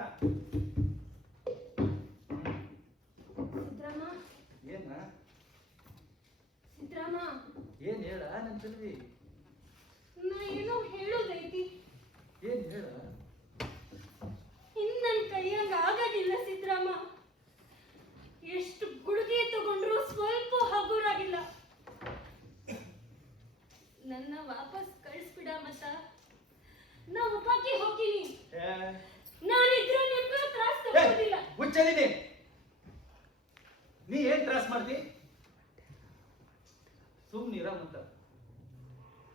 ಸಿದ್ರಾಮ, ಏನ ಸಿದ್ರಾಮ, ಏನ್ ಹೇಳ ನನ್ ಚೆಲ್ವಿ? ನಾ ಏನೋ ಹೇಳೋದೈತಿ. ಏನ್ ಹೇಳ? ಇನ್ ನನ್ ಕೈಯಾಗ ಆಗೋದಿಲ್ಲ ಸಿದ್ರಾಮ. ಎಷ್ಟು ಗುಡುಗಿ ತಗೊಂಡ್ರು ಸ್ವಲ್ಪ ಹಗುರಾಗಿಲ್ಲ. ನನ್ನ ವಾಪಸ್ ಕಳಿಸ್ಬಿಡ ಮತ್ತ. ನಾ ಉಪಾಕಿ ಹೋಗಿನಿ. ನಾನಿದ್ರು ನಿಮ್ಗೂ ತ್ರಾಸ ತಗೋದಿಲ್ಲ. ಹುಚ್ಚಲಿನಿ, ನೀ ಏನ್ ತ್ರಾಸ್ ಮಾಡ್ತಿ? ಸುಮ್ನಿರ ಮತ್ತ.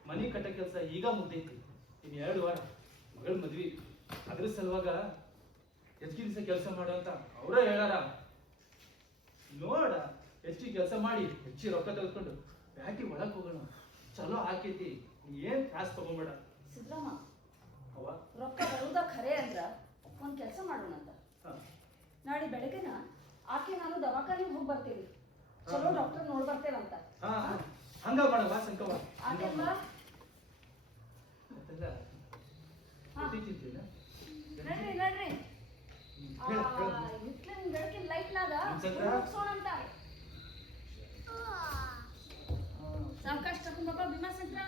ಮನಿ ಕಟ್ಟ ಕೆಲಸ ಈಗ ಮುಗ್ದೈತಿ. ಇನ್ 2 ವಾರ ಮಗಳ ಮದ್ವಿ. ಅದ್ರ ಸಲುವಾಗ ಹೆಚ್ಚಿಗೆ ದಿವಸ ಕೆಲಸ ಮಾಡೋ ಅಂತ ಅವರ ಹೇಳಾರ. ನೋಡ, ಹೆಚ್ಚಿಗೆ ಕೆಲಸ ಮಾಡಿ ಹೆಚ್ಚಿಗೆ ರೊಕ್ಕ ತೆಗೆದುಕೊಂಡು ಬ್ಯಾಟಿ ಒಳಗ್ ಹೋಗೋಣ. ಚಲೋ ಆಕೈತಿ, ನೀ ಏನ್ ತ್ರಾಸ್ ತಗೊಂಬೇಡ. ಸಿದ್ರಾಮ, ಅವ ರೊಕ್ಕ ಬರುವುದ ಖರೆ ಅಂದ್ರ ಒಂದ್ ಕೆಲಸ ಮಾಡೋಣ ಅಂತ. ನಾಳೆ ಬೆಳಗ್ಗೆನ ಆಕೆ ನಾನು ದವಾಖಾನೆಗೆ ಹೋಗಿ ಬರ್ತೀವಿ. ಚಲೋ ಡಾಕ್ಟರ್ ನೋಡ್ ಬರ್ತೇವಂತ. ಹಂಗ ಮಾಡವಾ ಸಂಕವ? ಆಕೆಲ್ಲ ನಡ್ರಿ ನಡ್ರಿ. ಹಿಟ್ಲಿನ ಬೆಳಕಿನ ಲೈಟ್ಲಾಗ ಹೋಗ್ಸೋಣ ಅಂತ. ಸಾವಕಾಶ ತಗೊಂಡ್ ಬಾಬಾ ಭೀಮಾ ಸಂಕ್ರ.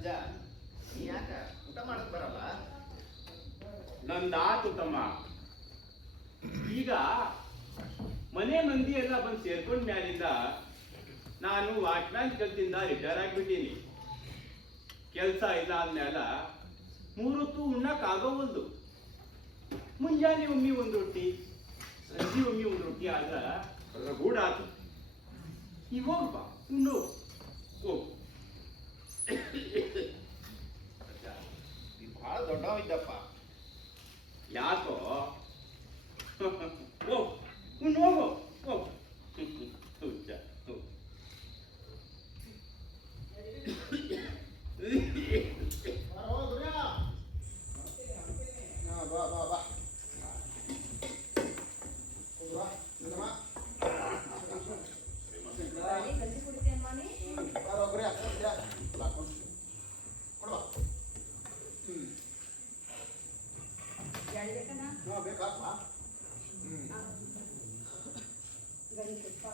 ಅಜ್ಜ ನೀ ಯಾಕ ಊಟ ಮಾಡಕ್ ಬರಲ್ಲ? ನಂದಾತು ತಮ್ಮ. ಈಗ ಮನೆ ಮಂದಿ ಎಲ್ಲ ಬಂದು ಸೇರ್ಕೊಂಡ ಮ್ಯಾಲಿಂದ ನಾನು ವಾಚ್ಮ್ಯಾನ್ ಕೆಲಸದಿಂದ ರಿಟೈರ್ ಆಗ್ಬಿಟ್ಟೀನಿ. ಕೆಲಸ ಇಲ್ಲ ಅಂದ್ಮೇಲ 3 ಹೊತ್ತು ಉಣ್ಣಕ್ ಆಗೋವಲ್ದು. ಮುಂಜಾನೆ ಒಮ್ಮೆ ಒಂದು ರೊಟ್ಟಿ, ಸಂಜೆ ಒಮ್ಮೆ ಒಂದು ರೊಟ್ಟಿ ಆದ್ರ ರಗೂಡ ಆತು. ಈಗ ಹೋಗ್ಬಾ ಉಣ್ಣು ಹೋಗು. ನೀ ಬಹಳ ದೊಡ್ಡವಿದ್ದಪ್ಪ. ಯಾಕೋ ಹೋಗು ಉಣ್ಣು ಹೋಗು ಹೋಗು. ಹುಚ್ಚ, ಹೋಗು. ಬರೋ ದುರ್ಯ. ಬಾ ಬಾ ಬಾ. ಕುಂದ್ರಾ, ನಿಂದ್ರಮ್ಮ. ಗಂಜಿ ಕುಡಿತೇನೆ ಮಾನಿ. ಬರೋ ಗುರ್ಯ, ಗುರ್ಯ. ಬಾ, ಕೊಡು ಬಾ. ಹೇಳ್ಬೇಕನ ಬೇಕಾಪ್ಪ. ಗಂಜಿ ತುಪ್ಪ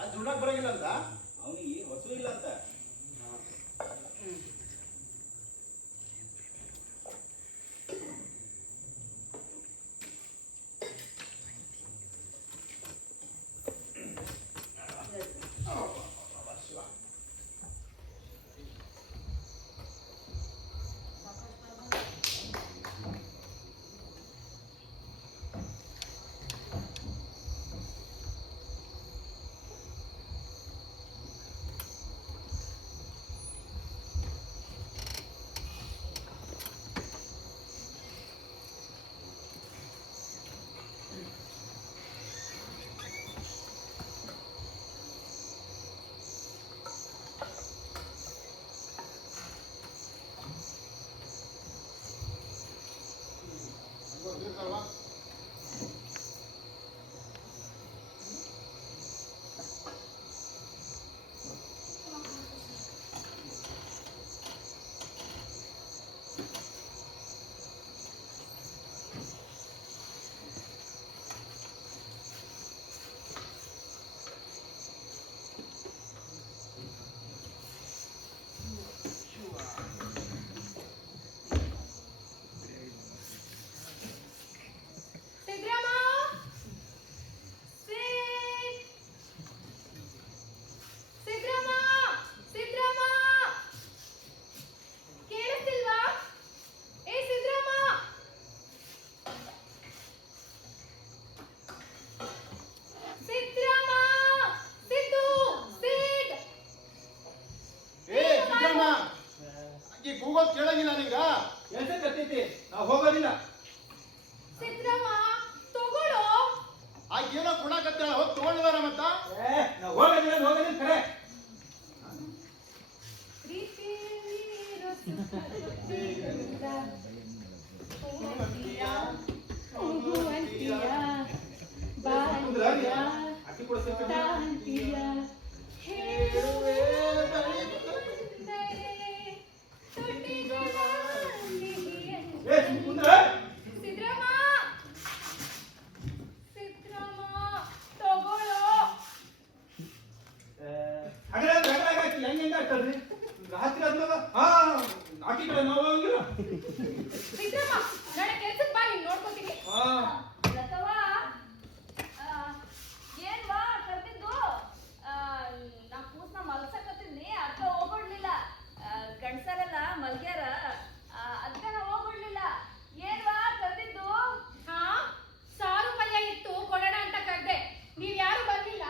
ಅದು ಉಣ್ಣಕ್ ಬರಂಗಿಲ್ಲ ಅಂತ. ಅವನಿಗೆ ಹೊಸು ಇಲ್ಲ ಅಂತ. ಕೂಗೋದ್ ಕೇಳಂಗಿಲ್ಲ ನಿಂಗ? ಕೆಲಸ ಕತ್ತೈತಿ, ನಾವು ಹೋಗೋದಿಲ್ಲ. ಸಿದ್ರಾಮ ತಗೊಳ್ಳೋ. ಏನೋ ಕೊಡಕತ್ತಾಳ, ಹೋಗಿ ತಗೊಂಡ್ ಬರ ಮತ್ತ. ನಾವು ಹೋಗೋದಿಲ್ಲ ಖರೆ. ಅಕ್ಕಿ ಕೊಡಿಸ್ಬೇಕು. ರಾತ್ರಿ ಆದ್ಮೇಲೆ ನಾಲ್ಕು ಕಡೆ ನೋವು ಆಗಿಲ್ಲ. ನಾಳೆ ಕೆಲ್ಸಕ್ಕೆ ಬಾ, ನೀನ್ ನೋಡ್ಕೊತೀನಿ. ಲತವ್ವ, ಏನ್ ವಾ ಕರ್ದಿದ್ದು? ನಾ ಕೂಸ್ನ ಮಲ್ಸಕತ್ತೀನಿ, ಅಕ್ಕ ಹೋಗ್ಬಿಡ್ಲಿಲ್ಲ. ಗಂಡ್ಸರೆಲ್ಲ ಮಲ್ಗ್ಯಾರ, ಅದ್ಕ ನಾ ಹೋಗ್ಬಿಡ್ಲಿಲ್ಲ. ಏನ್ ವಾ ಕರ್ದಿದ್ದು? ಹಾ, ಸಾರು ಪಲ್ಯ ಇತ್ತು ಕೊಡೋಣ ಅಂತ ಕರ್ದೆ. ನೀವ್ ಯಾರು ಬರ್ಲಿಲ್ಲ,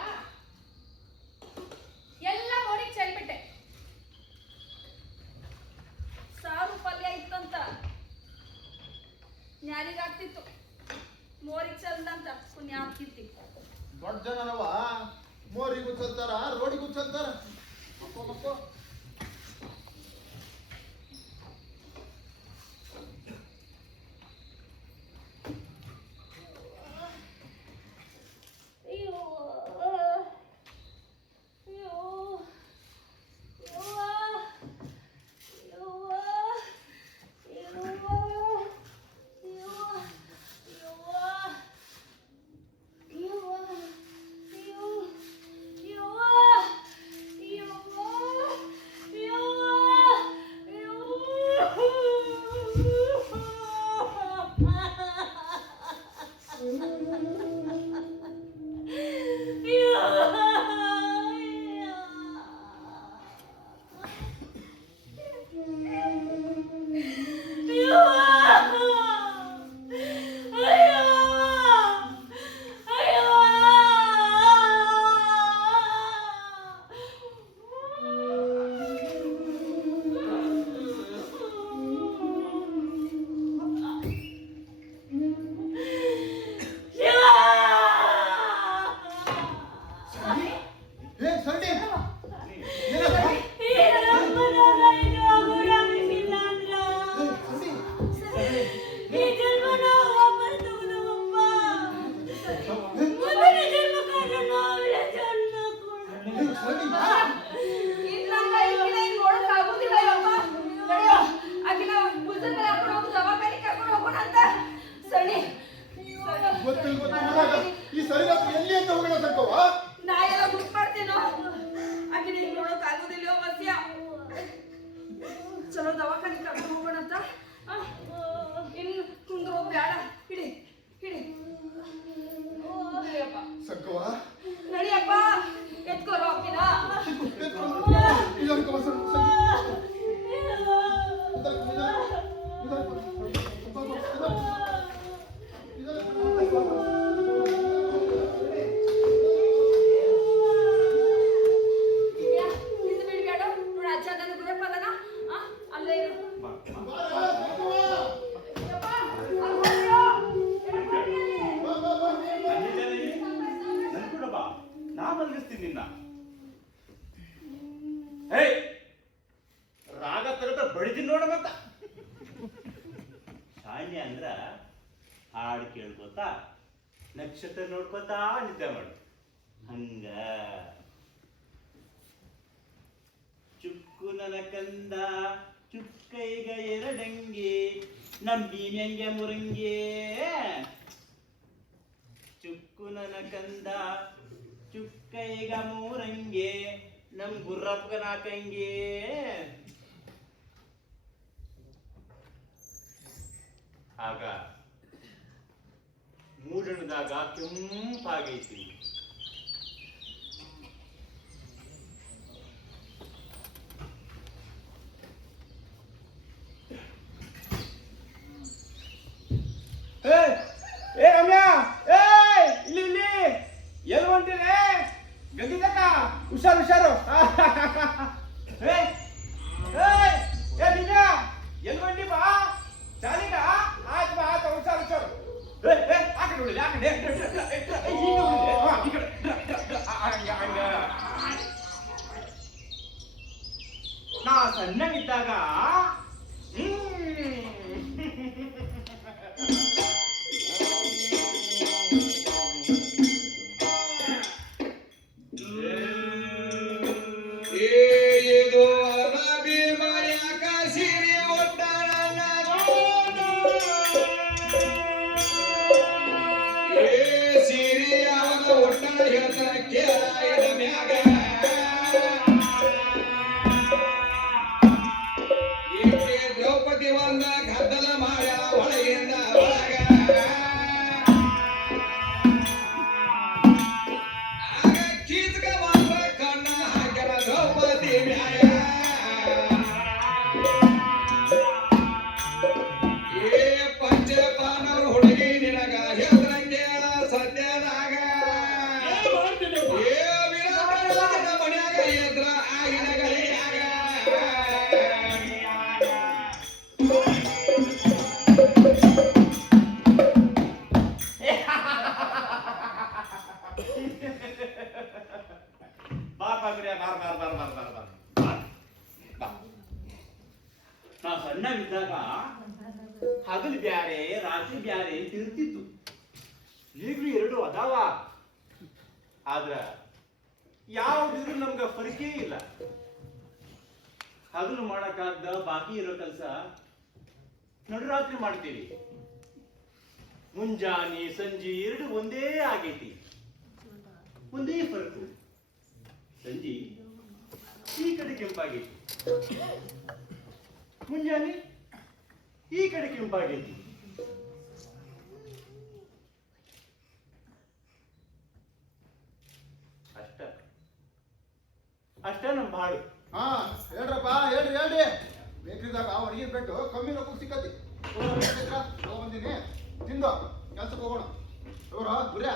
ಎಲ್ಲ ಮೋರಿಗೆ ಚೆಲ್ಬಿಟ್ಟೆ. ಸಾರು ಪಲ್ಯ ಇತ್ತಂತ ನ್ಯಾರಿಗಾಗ್ತಿತ್ತು, ಮೋರಿಗೆ ಚಲ್ದಂತ ಪುಣ್ಯ ಆಗ್ತಿತ್ತು. ದೊಡ್ಡ ಜನನವ ಮೋರಿಗೂ ಚಲ್ತಾರ, ರೋಡಿಗೂ ಚಲ್ತಾರ. ಮಕ್ಕೋ ಮಕ್ಕೋ. ಸಂಕವ ನಡಿಯಪ್ಪ ಎತ್ಕೊರೋ ಅಪ್ಪಿನ ಇದಕ್ಕೆ ಬಸ ನಾ ಮಲಗಿಸ್ತೀನಿ ನಿನ್ನ. ಏಯ್ ರಾಗ ತಗದ ಬಡಿದಿನ್ ನೋಡ ಮತ್ತ. ಶಾಣ್ಯ ಅಂದ್ರ ಹಾಡು ಕೇಳ್ಕೊತಾ ನಕ್ಷತ್ರ ನೋಡ್ಕೊತಾ ನಿದ್ದೆ ಮಾಡು. ಹಂಗ ಚುಕ್ಕು ನನ್ನ ಕಂದ ಚುಕ್ಕೈಗ ಎರಡಂಗಿ ನಂಬಿ ಮ್ಯಂಗ್ಯ ಮುರಂಗಿ. ಚುಕ್ಕು ನನ್ನ ಕಂದ ಚುಕ್ಕೈಗ ಮೂರಂಗೆ ನಮ್ ಗುರ್ರಪ್ಪಗ ನಾಕಂಗೆ. ಆಗ ಮೂಡಣದಾಗ ಕೆಂಪಾಗೈತಿ. ಏ ರಮ್ಯ, ಇಲ್ಲಿ ಎಲ್ಲಿ ಹೊಂಟಿರಿ? ಗಂಗಿದಕ್ಕ ಹುಷಾರು ಹುಷಾರು. ಎಲ್ಲಿ ಹೊಂಟಿ ಬಾ ಚಾಲಿಗ. ಆಯ್ತು ಬಾ ಆಯ್ತು ಹುಷಾರು ಹುಷಾರು. ಆ ಕಡೆ ಉಳಿಲಿ, ಆ ಕಡೆ ನಾ ಸಣ್ಣಗಿದ್ದಾಗ ದ್ರೌಪದಿ ಒಂದ ಗದ್ದಲ ಮಾಡ್ಯ ಒಳಗಿಂದ ಒಳಗ ಆಗ ಕೀಚಕ ಮಾತ್ರ ಕಣ್ಣ ಹಾಕ್ಯಾರ ದ್ರೌಪದಿ ಮ್ಯಾಯ. ಏ ಪಂಚ ಪಾಂಡವರು ಹುಡುಗಿ ನಿನಗ ಹೆಸರ ಕೇಳ ಸತ್ಯದಾಗ. ಏ ವಿರಾಟನ ಮನ್ಯಾಗ ಎದ್ರ ಆಗಿನ ಗಳಿಯಾಗ. ನಾ ಸಣ್ಣವಿದ್ದಾಗ ಹಗಲು ಬ್ಯಾರೆ ರಾತ್ರಿ ಬ್ಯಾರೆ ಅಂತ ಇರ್ತಿತ್ತು. ಈಗಲೂ ಎರಡು ಅದಾವ. ಆದ್ರ ಯಾವ್ದಿದ್ರು ನಮ್ಗ ಫರಕೇ ಇಲ್ಲ. ಹಗಲು ಮಾಡಕ್ಕಾಗ್ದ ಬಾಕಿ ಇರೋ ಕೆಲಸ ನಡುರಾತ್ರಿ ಮಾಡ್ತೀವಿ. ಮುಂಜಾನೆ ಸಂಜೆ ಎರಡು ಒಂದೇ ಆಗೈತಿ. ಒಂದೇ ಫರಕು, ಸಂಜೆ ಈ ಕಡೆ ಕೆಂಪಾಗೈತಿ, ಮುಂಜಾನೆ ಈ ಕಡೆ ಕೆಂಪಾಗೈತಿ. ಅಷ್ಟ ನಮ್ ಬಾಳು. ಹಾ ಹೇಳ್ರಪ್ಪ ಹೇಳ್ರಿ ಬೇಕ್ರಿದಾಗ ಅಡಿಗೆ ಬೆಟ್ಟು ಕಮ್ಮಿ ರೊಕ್ಕ ಸಿಕ್ಕತಿ. ಬಂದಿನಿ ತಿಂದು ಕೆಲ್ಸಕ್ಕೆ ಹೋಗೋಣ. ತಗೋರ ಗುರ್ಯಾ.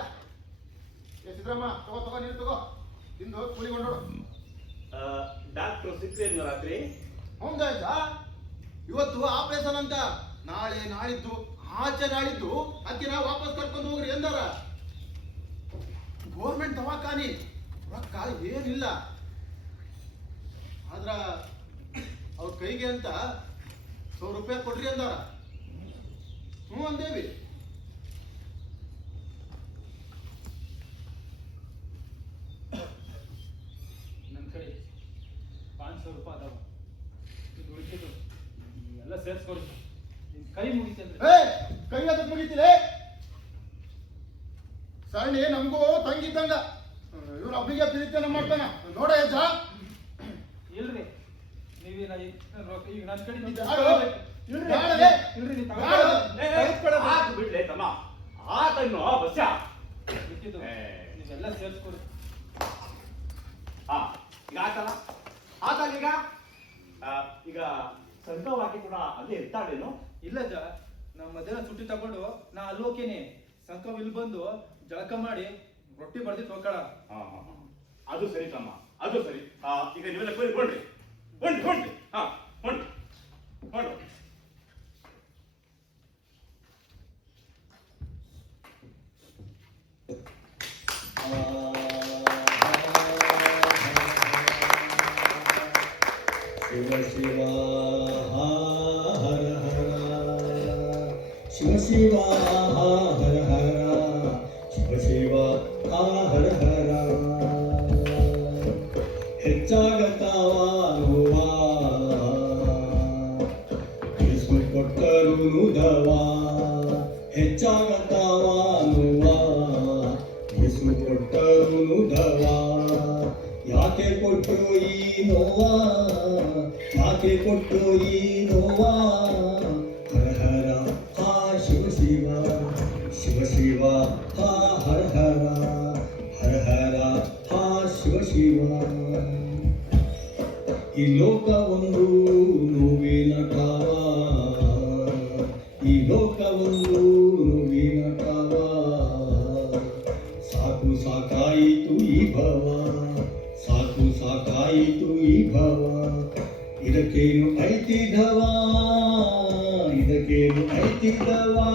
ಸಿದ್ರಮ್ಮ ತಗೋ ನೀರು ತಗೋ ತಿಂದು ಕೂಲಿಗೊಂಡೋಡು. ಡಾಕ್ಟ್ರು ಸಿಕ್ರೇನು ರಾತ್ರಿ? ಹೌದಾಯ್ತಾ? ಇವತ್ತು ಆಪರೇಷನ್ ಅಂತ. ನಾಳೆ ನಾಳಿದ್ದು ಆಚೆ ನಾಳಿದ್ದು ಅಕ್ಕಿನ ವಾಪಸ್ ಕರ್ಕೊಂಡು ಹೋಗ್ರಿ ಎಂದಾರ. ಗೋರ್ಮೆಂಟ್ ದವಾಖಾನಿ ರೊಕ್ಕ ಏನಿಲ್ಲ. ಆದ್ರ ಅವ್ರ ಕೈಗೆ ಅಂತ 100 ರೂಪಾಯಿ ಕೊಡ್ರಿ ಅಂದಾರ. ಹ್ಞೂ ಅಂದೇವಿ. ನನ್ನ ಕಡೆ 500 ರೂಪಾಯಿ ಅದಾವ. ಇದು ಉಳಿಸಿದ್ದು ಎಲ್ಲ ಸೇರಿಸ್ಕೊಡಿ. ಕೈ ಮುಗಿತಂದ್ರೆ ಕೈ ಅದಕ್ಕೆ ಮುಗಿತಿಲೆ. ಸರಣಿ ನಮಗೂ ತಂಗಿದ್ದಂಗ. ಇವ್ರ ಅಬ್ಬಿಗೆ ಪ್ರೀತಿಯನ್ನ ಮಾಡ್ತಾನ ನೋಡ ಯಜ್ಜ. ಇಲ್ರಿ ನೀವೇನ ಈಗ ನನ್ನ ಕಡೆ ಬಿಡ್ಲೆ ತಮ್ಮ ಆತನ್ನು ಬಸ್ಸ ಬೇಕಿದ್ದು ನೀವೆಲ್ಲ ಸೇರಿಸ್ಕೊಡಿ. ಹಾ ಈಗ ಆತಲ್ಲ ಆತಲ್ಲ ಈಗ ಈಗ ಸಂಘವಾಗಿ ಕೂಡ ಅದೇ ಇರ್ತಾಳೇನು? ಇಲ್ಲ ಅಜ್ಜ, ನಮ್ಮ ಮಧ್ಯಾಹ್ನ ಸುಟ್ಟಿ ತಗೊಂಡು ನಾ ಅಲ್ಲಿ ಹೋಗ್ತೇನೆ. ಸಂಕವ್ ಇಲ್ಲಿ ಬಂದು ಜಳಕ ಮಾಡಿ ರೊಟ್ಟಿ ಬಡ್ದಿಟ್ಟು ಹೋಗ್ಕಳ. ಹಾ ಹಾ ಹಾ. ಅದು ಸರಿ ತಮ್ಮ, ಅದು ಸರಿ. ಈಗ ನೀವೆಲ್ಲ ಕೊಯ್ದು ಹೊಂಡ್ರಿ ಹೊಂಡ್ರಿ ಹೊಂಡ್ರಿ. ಹಾ ಹೊಂಡ್ರಿ ಹೊಂಡ್ರಿ. ಶಿವ ಶಿವ ಹರ ಹರ ಶಿವ ಶಿವ ಹರ ಹರ ಶಿವ ಶಿವ ಹರ ಹರ ಹೆಚ್ಚಾಗತಾವ ನೋವಾ ಯೇಸು ಕೊಟ್ಟರು ನುದವಾ ಹೆಚ್ಚಾಗತಾವ ನೋವಾ ಯೇಸು ಕೊಟ್ಟರು ನುದವಾ ಯಾಕೆ ಕೊಟ್ಟು ಈ ನೋವಾ ಯಾಕೆ ಕೊಟ್ಟು ಈ ನೋವಾ ಹರ ಹರ ಹಾ ಶಿವ ಶಿವ ಶಿವ ಶಿವ ಹಾ ಹರ ಹರ ಹರ ಹರ ಹಾ ಶಿವ ಶಿವ ಈ ಲೋಕ ಒಂದು ನೋವಿನ ಕಾವ ಈ ಲೋಕ ಒಂದು ನೋವಿನ ಕಾವ ಸಾಕು ಸಾಕಾಯಿತು ಈ ಭವ ಸಾಕು ಸಾಕಾಯಿತು ಈ ಭವ ಇದಕ್ಕೇನು ಐತಿದವಾ ಇದಕ್ಕೇನು ಐತಿದವಾ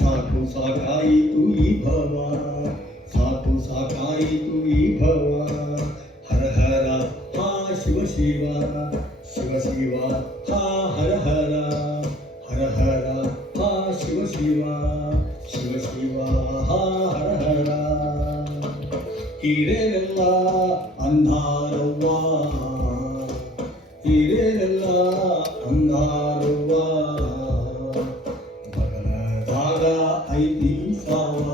ಸಾಕು ಸಾಕಾಯಿತು ಈ ಭವ ಸಾಕು ಸಾಕಾಯಿತು ಈ ಭವ ಹರ ಹರ ಹಾ ಶಿವ ಶಿವ ಶಿವ ಶಿವ ಹಾ ಹರ ಹರ ಹರ ಹರ ಹಾ ಶಿವ ಶಿವ ಶಿವ ಶಿವ ಹಾ ಹರ ಹರ ಹಿರೇನೆಲ್ಲ ಅಂಧಾರವ್ವ ಹಿರೇನೆಲ್ಲ ಅಂಧಾರವ್ವ ಬಗಲದಾಗ ಐತಿ ಸಾವ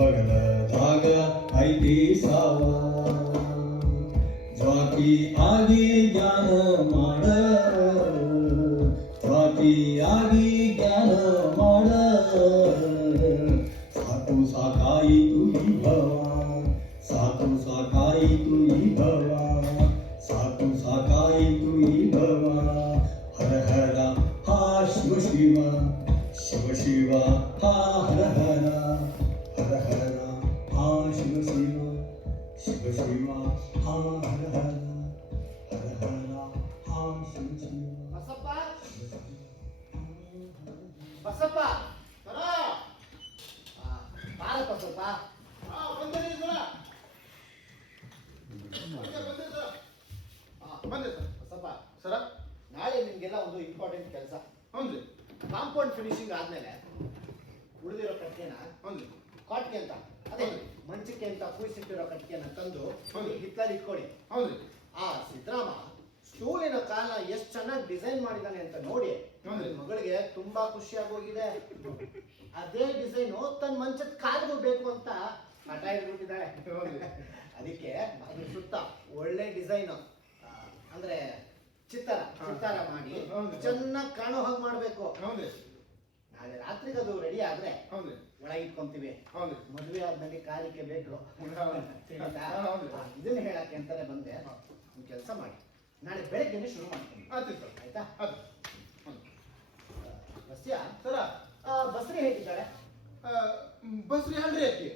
ಬಗಲದಾಗ ಐತಿ ಸಾವ ಜಾತಿ ಆಗಿ ಜ್ಞಾನ ಮಾಡ ಜಾತಿ ಆಗಿ ಜ್ಞಾನ ಮಾಡ ಸಾಕು ಸಾಕಾಯಿತು ಈ ಭವ ಸಾಕು ಸಾಕಾಯಿತು ಈ ಭವ ಸಾಕು ಸಾಕಾಯಿತು ಈ ಭವ ಹರ ಹರ ಹಾ ಶಿವ ಶಿವ ಶಿವ ಶಿವ ಹಾ ಹರ ಹರ ಹರ ಹರ ಹಾ ಶಿವ ಶಿವ ಶಿವ ಶಿವ ಹಾ ಹರ ಹರ ಹರ ಹರ ಹಾ ಶಿವ ಶಿವ ಬಸಪ್ಪ ಬಸಪ್ಪ ಸರ ಬಾರಪ್ಪ ಸ್ವಲ್ಪ ಬಂದೆ ಸರ್. ಬಸಪ್ಪ ಸರ ನಾಳೆ ನಿಮ್ಗೆಲ್ಲ ಒಂದು ಇಂಪಾರ್ಟೆಂಟ್ ಕೆಲಸ. ಹ್ಞೂ ರೀ ಕಾಂಪೌಂಡ್ ಫಿನಿಶಿಂಗ್ ಆದ್ಮೇಲೆ ಉಳಿದಿರೋ ಕಟ್ಟಿಗೆನ ಹ್ಞೂ ರೀ ಕಾಟ್ಗೆ ಅಂತ ಅದೇ ಹೌದು. ಮಂಚಕ್ಕೆ ಅಂತ ಕೂಯಿಸಿಟ್ಟಿರೋ ಕಟ್ಟಿಗೆನ ತಂದು ಹೌದು. ಹಿತ್ತಲಲ್ಲಿ ಇಟ್ಕೊಳ್ಳಿ. ಹ್ಞೂ ರೀ ಆ ಸಿದ್ದರಾಮ ಸ್ಟೂಲಿನ ಕಾಲ ಎಷ್ಟು ಚೆನ್ನಾಗಿ ಡಿಸೈನ್ ಮಾಡಿದಾನೆ ಅಂತ ನೋಡಿ ಹೌದು. ನನ್ನ ಮಗಳಿಗೆ ತುಂಬಾ ಖುಷಿ ಆಗೋಗಿದೆ. ಅದೇ ಡಿಸೈನು ತನ್ನ ಮಂಚದ ಕಾಲಿಗೂ ಬೇಕು ಅಂತ ಹಠ ಹಿಡ್ಬಿಟ್ಟಿದ್ದಾಳೆ. ಹೌದು. ಅದಕ್ಕೆ ಅದ್ರ ಸುತ್ತ ಒಳ್ಳೆ ಡಿಸೈನ್ ಅಂದ್ರೆ ಚಿತ್ತಾರ ಮಾಡಿ ಹೌದು. ಚೆನ್ನಾಗಿ ಕಾಣೋ ಹಾಗೆ ಮಾಡ್ಬೇಕು. ಹ್ಞೂ ರೀ ನಾಳೆ ರಾತ್ರಿಗೆ ಅದು ರೆಡಿ ಆದ್ರೆ ಹ್ಞೂ ರೀ ಒಳಗೆ ಇಟ್ಕೊಂತೀವಿ. ಹ್ಞೂ ರೀ ಮದುವೆ ಆದ್ಮೇಲೆ ಕಾಲಿಗೆ ಬೇಕು. ಹೌದು. ತಿಳಿತಾ? ಹೌದು. ಇದನ್ನ ಹೇಳಕ್ಕೆ ಅಂತಾನೆ ಬಂದೆ. ಒಂದು ಕೆಲಸ ಮಾಡಿ, ನಾಳೆ ಬೆಳಗ್ಗೆನೆ ಶುರು ಮಾಡ್ತೀನಿ. ಆಯ್ತು ಸರ್. ಆಯ್ತಾ? ಆಯ್ತು. ಬಸ್ಯ ಸರ ಬಸ್ರಿ ಹೇಗಿದ್ದಾಳೆ? ಬಸ್ರಿ ಅಲ್ರಿ ಅಕ್ಕಿ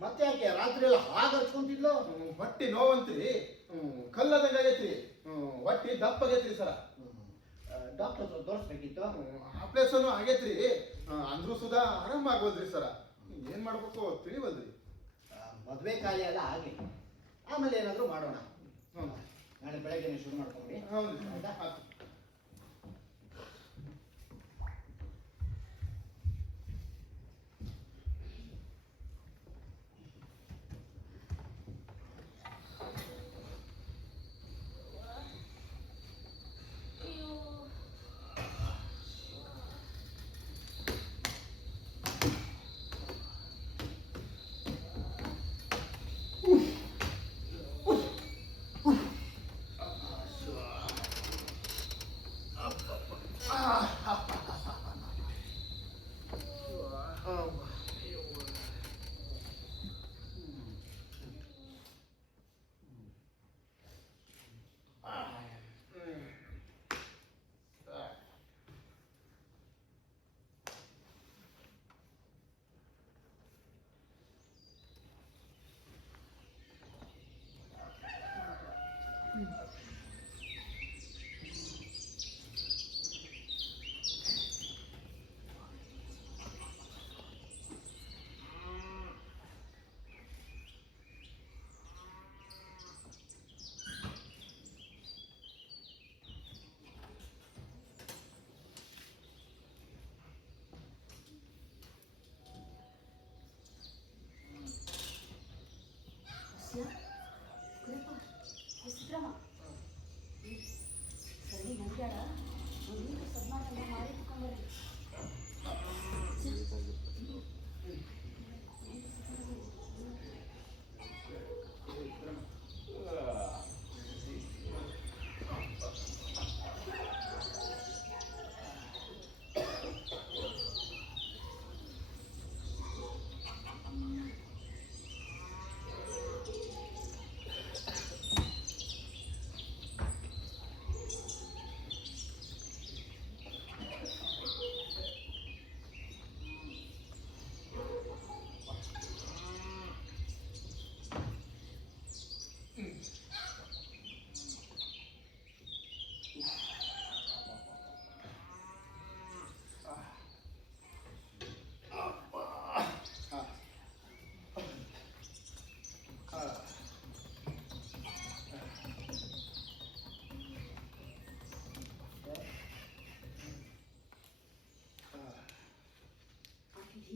ಮತ್ತೆ ಯಾಕೆ ರಾತ್ರಿ ಎಲ್ಲ ಹಾಗೆ ಹಚ್ಕೊಂತಿದ್ಲು? ಹೊಟ್ಟಿ ನೋವಂತ್ರಿ, ಕಲ್ಲದಂಗ ಆಗೈತ್ರಿ, ಹೊಟ್ಟಿ ದಪ್ಪಗೈತ್ರಿ ಸರ. ಡಾಕ್ಟರ್ ಹತ್ರ ತೋರಿಸ್ಬೇಕಿತ್ತು. ಆಪರೇಷನ್ ಆಗೈತ್ರಿ, ಅಂದ್ರೂ ಸುಧಾ ಆರಾಮ ಆಗೋದ್ರಿ ಸರ. ಏನ್ ಮಾಡ್ಬೇಕು ತಿಳಿವಲ್ರಿ. ಮದುವೆ ಕಾರ್ಯ ಎಲ್ಲ ಆಗಲಿ, ಆಮೇಲೆ ಏನಾದರೂ ಮಾಡೋಣ. ಹ್ಞೂ ನಾಳೆ ಬೆಳಗ್ಗೆನೆ ಶುರು ಮಾಡ್ಕೊಂಡ್ರಿ. ಹೌದು. ಆಯ್ತಾ? ಆಯ್ತು.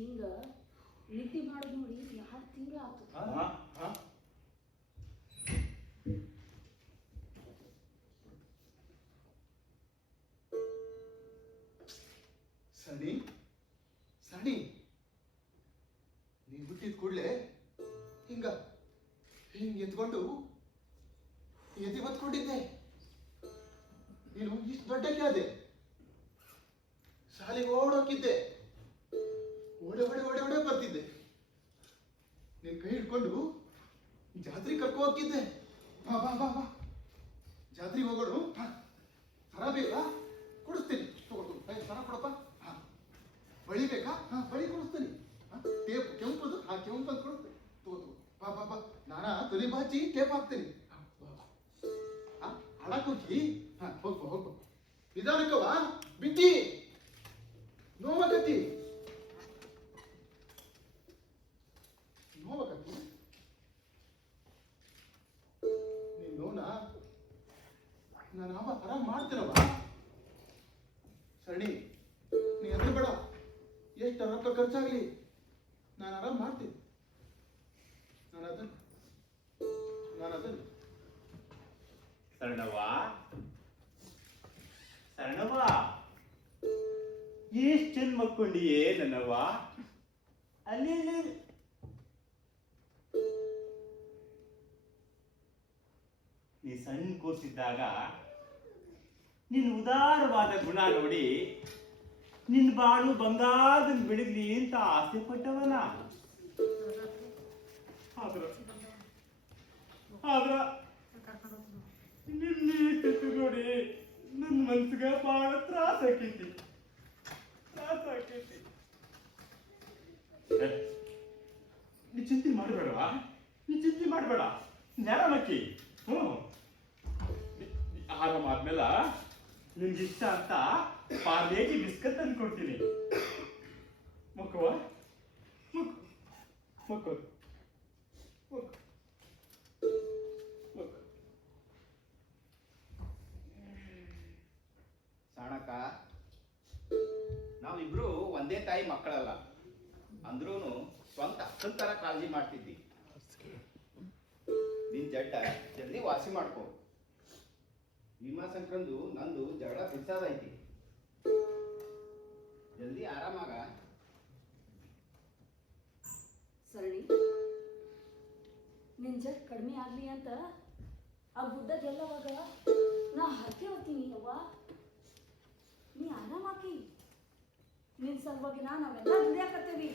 ಹಿಂಗ ನಿದ್ದೆ ಮಾಡೋದು ನೋಡಿ 2 ತಿಂಗಳು ಆತು. ಸಣಿ ಸಣಿ ನೀನ್ ಹುಟ್ಟಿದ ಕೂಡ್ಲೆ ಹಿಂಗ ಎತ್ಕೊಂಡು ಎದೆ ಹೊತ್ಕೊಂಡಿದ್ದೆ. ನೀನು ಇಷ್ಟು ದೊಡ್ಡಕ್ಕೆ ಆದೆ. ಶಾಲೆಗೆ ಓಡೋಕಿದ್ದೆ, ಓಡೆ ಓಡೆ ಓಡೆ ಓಡೆ ಬರ್ತಿದ್ದೆ. ನಿನ್ ಕೈ ಹಿಡ್ಕೊಂಡು ಜಾತ್ರೆ ಕರ್ಕೊ ಹೋಗಿದ್ದೆ. ಬಾ ಬಾ ಬಾ ಬಾ ಜಾತ್ರೆಗೆ ಹೋಗೋಣ. ಸರ ಬೇಕಾ? ಕೊಡಿಸ್ತೀನಿ. ತಗೊಳ್ತು ಸರ ಕೊಡಪ್ಪ. ಬಳಿ ಬೇಕಾ? ಬಳಿ ಕೊಡಿಸ್ತೀನಿ. ಟೇಪ್ ಕೆಂಪದು ಕೆಂಪದು ಕೊಡಿಸ್ತೀನಿ. ತಗೋ ಬಾ ಬಾ ಬಾ. ನಾನ ತೊಲಿ ಬಾಚಿ ಟೇಪ್ ಹಾಕ್ತೀನಿ. ಹಾಡಕ್ ಹೋಗಿ ಹೋಗ್ಬೋ ಹೋಗ್ಬೋ. ನಿಧಾನಕ್ಕವ ಬಿಟ್ಟಿ ನೋವಕತ್ತಿ ನೋವಕತ್ತಿ ನೀನ್ ನೋನ ನಾನು ಆರಾಮ್ ಮಾಡ್ತೀನವ. ಸರಣಿ ನೀ ಎದ್ರ ಬೇಡ. ಎಷ್ಟು ರೊಕ್ಕ ಖರ್ಚಾಗ್ಲಿ ನಾನು ಆರಾಮ್ ಮಾಡ್ತೀನಿ. ನಾನು ಅದನ್ನು ಶರಣವ್ವ ಶರಣವ್ವ, ಎಷ್ಟು ಚೆಂದ ಮಕ್ಕೊಂಡಿಯೇ ನನ್ನವ್ವ. ಅಲ್ಲಿ ನೀ ಸಣ್ಣ ಕೂಸಿದ್ದಾಗ ನಿನ್ನ ಉದಾರವಾದ ಗುಣ ನೋಡಿ ನಿನ್ನ ಬಾಳು ಬಂಗಾರದಂಗ್ ಬೆಳಗ್ಲಿ ಅಂತ ಆಸೆ ಪಟ್ಟವನ. ಆದ್ರ ನಿನ್ನ ನೋಡಿ ನನ್ನ ಮನ್ಸಿಗೆ ಬಹಳ ತ್ರಾಸ ಆಕೈತಿ. ನೀ ಚಿಂತೆ ಮಾಡಬೇಡವಾ, ನೀ ಚಿಂತೆ ಮಾಡಬೇಡ. ನ್ಯಾರಮಕ್ಕಿ ಆರಾಮಾದ್ಮೇಲೆ ನಿನ್ಗೆ ಇಷ್ಟ ಅಂತ ಪಾರ್ಲೇಜಿ ಬಿಸ್ಕತ್ ತಂದ್ಕೊಡ್ತೀನಿ. ಮಕ್ಕವ ಮಕ್ಕಳು ಸಾಣಕ್ಕ, ನಾವಿಬ್ರು ಒಂದೇ ತಾಯಿ ಮಕ್ಕಳಲ್ಲ ಅಂದ್ರೂ ಸ್ವಂತ ಅಕ್ಕನ ತರ ಕಾಳಜಿ ಮಾಡ್ತಿದ್ದಿ. ನಿನ್ ಜಡ್ಡ ಜಲ್ದಿ ವಾಸಿ ಮಾಡ್ಕೊ. ಭೀಮಾ ಸಂಕ್ರಂದು ನಂದು ಜಗಳ ಬಿಡ್ಸೋದೈತಿ. ಜಲ್ದಿ ಆರಾಮಾಗ. ಸರಣಿ, ನಿನ್ ಜಡ್ ಕಡಿಮೆ ಆಗ್ಲಿ ಅಂತ ಆ ಗುಡ್ಡದೆಲ್ಲವಾಗ ನಾ ಹರಕೆ ಹೋಗ್ತೀನಿ ಅವ್ವ. ನೀ ಆರಾಮಾಕಿ. ನಿನ್ ಸಲುವಾಗಿ ನಾವೆಲ್ಲ ದುಡಿಯಾಕತ್ತೇವಿ.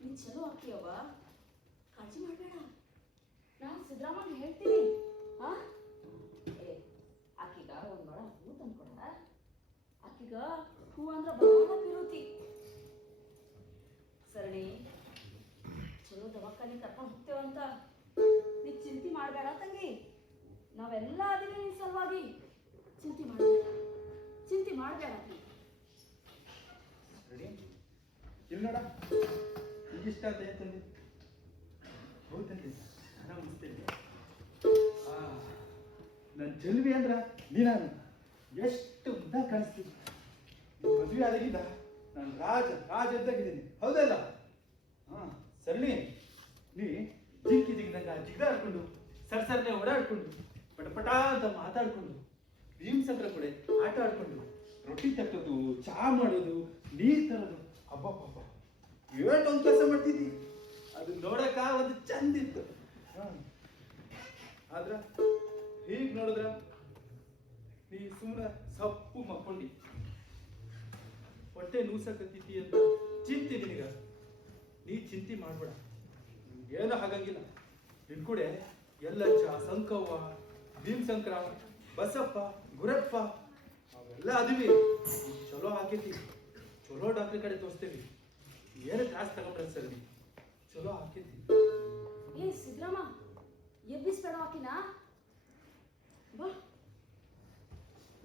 ನೀನ್ ಚಲೋ ಆಕಿ ಅವ್ವ, ಕಾಳಜಿ ಮಾಡಬೇಡ. ನಾನು ಸಿದ್ದರಾಮಯ್ಯ ಹೇಳ್ತೀನಿ. ಆಕಿಗ ಒಂದ್ ಮೊಳ ಹೂ ತಂದ್ಕೊಡ. ಆಕಿಗ ಹೂ ಅಂದ್ರ ಬಹಳ ಪಿರುತಿ. ಸರಣಿ, ಚಲೋ ದವಾಖಾನೆ ಕರ್ಕೊಂಡು ಹೋಗ್ತೇವಂತ ನೀ ಚಿಂತೆ ಮಾಡಬೇಡ ತಂಗಿ. ನಾವೆಲ್ಲ ಅದೀವಿ ನಿನ್ ಸಲುವಾಗಿ. ಚಿಂತೆ ಮಾಡಬೇಡ, ಚಿಂತೆ ಮಾಡಬೇಡ. ಇಲ್ಲಿ ನೋಡ, ಈಗಿಷ್ಟ ಅಂತ ಹೇಳ್ತಂದೆ. ಹೌದಂತೆ ಆರಾಮಿಸ್ತೇನೆ. ನನ್ನ ಚೆಲ್ವಿ ಅಂದ್ರ ನೀನಾನು ಎಷ್ಟು ಉದ್ದ ಕಾಣಿಸ್ತೀನಿ. ಮದುವೆ ಆದಾಗಿದ್ದ ನಾನು ರಾಜ ಇದ್ದಾಗಿದ್ದೀನಿ. ಹೌದಲ್ಲ? ಸರಣಿ, ನೀ ಜಿಂಕಿ ಜಿಗ್ದಂಗ ಜಿಗ್ದಾಡ್ಕೊಂಡು ಸರ್ಸರ್ನೆ ಓಡಾಡ್ಕೊಂಡು ಪಟಪಟ ಅಂತ ಮಾತಾಡ್ಕೊಂಡು ಭೀಮಸಂದ್ರ ಕೂಡ ಆಟ ಆಡ್ಕೊಂಡು ರೊಟ್ಟಿ ತಟ್ಟೋದು, ಚಹಾ ಮಾಡೋದು, ನೀರ್ ತರೋದು, ಅಬ್ಬಬ್ಬ ಒಂದು ಕೆಲಸ ಮಾಡ್ತಿದ್ದಿ. ಅದು ನೋಡಕ ಒಂದು ಚಂದ ಇತ್ತು. ಆದ್ರ ಹೀಗ್ ನೋಡಿದ್ರ ನೀ ಸುಮ್ಮನೆ ಸಪ್ಪು ಮಕ್ಕೊಂಡಿ. ಹೊಟ್ಟೆ ನೂಸಕತ್ತಿದ್ದಿ ಅಂತ ಚಿಂತೆ ನಿನಗ. ನೀ ಚಿಂತೆ ಮಾಡ್ಬೇಡ, ಏನೂ ಹಾಗಂಗಿಲ್ಲ. ನಿನ್ ಕೂಡ ಎಲ್ಲಜ್ಜ, ಸಂಕವ್ವ, ಭೀಮಸಂಕ್ರ, ಬಸಪ್ಪ, ಗುರಪ್ಪ ಅವೆಲ್ಲ ಅದಿವಿ. ಚಲೋ ಹಾಕೈತಿ. ಚಲೋ ಡಾಕ್ಟರ್ ಕಡೆ ತೋರಿಸ್ತೇವಿ. ಏನು ಕ್ಲಾಸ್ ತಗೊಂಡ್ರೆ ಸರಿ, ಚಲೋ ಹಾಕೈತಿ. ಏ ಸಿದ್ದರಾಮ, ಎಬ್ಬಿಸ್ಬೇಡ ಆಕಿನ. ಬಾ,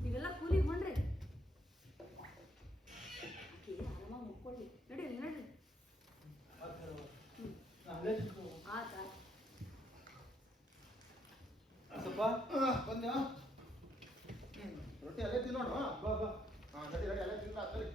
ನೀವೆಲ್ಲ ಕೂಲಿಗೆ ಮಾಡ್ರಿ. ಆಕಿ ಆರಾಮಾಗಿ ಮುಕ್ಕೊಳ್ಳಿ. ನಡೀರಿ ನಡ್ರಿ. ಆಯ್ತು. ಸ್ವಲ್ಪ ಬಂದ್ಯಾ? ರೊಟ್ಟಿ ಅಲ್ಲೇ ತಿನ್ನೋಣ. ಬಾ ಬಾ. ನಡಿ ಅಲ್ಲೇ ತಿನ್ನ. ಸರಿ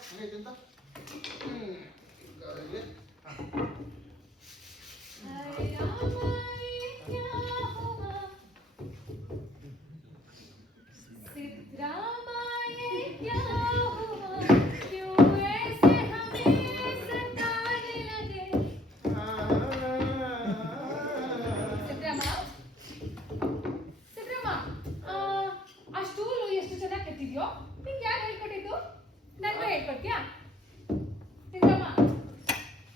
ಹಂಗೈತಿಂತ अरे रामा ये क्या हुआ सिद्धरामा ये क्या हुआ क्यों ऐसे हमें सताने लगे ಸಿದ್ರಾಮ ಸಿದ್ರಾಮ ಆ ಸ್ಟೂಲು ಎಷ್ಟು ಚೆನ್ನಾಗಿ ಕಟ್ಟಿದ್ಯೋ ನಿಂಗೆ ಯಾರು ಹೇಳ್ಕೊಟ್ಟಿದ್ದು ನನಗೆ ಹೇಳ್ಕೊಡ್ತೀಯಾ ಸಿದ್ರಾಮ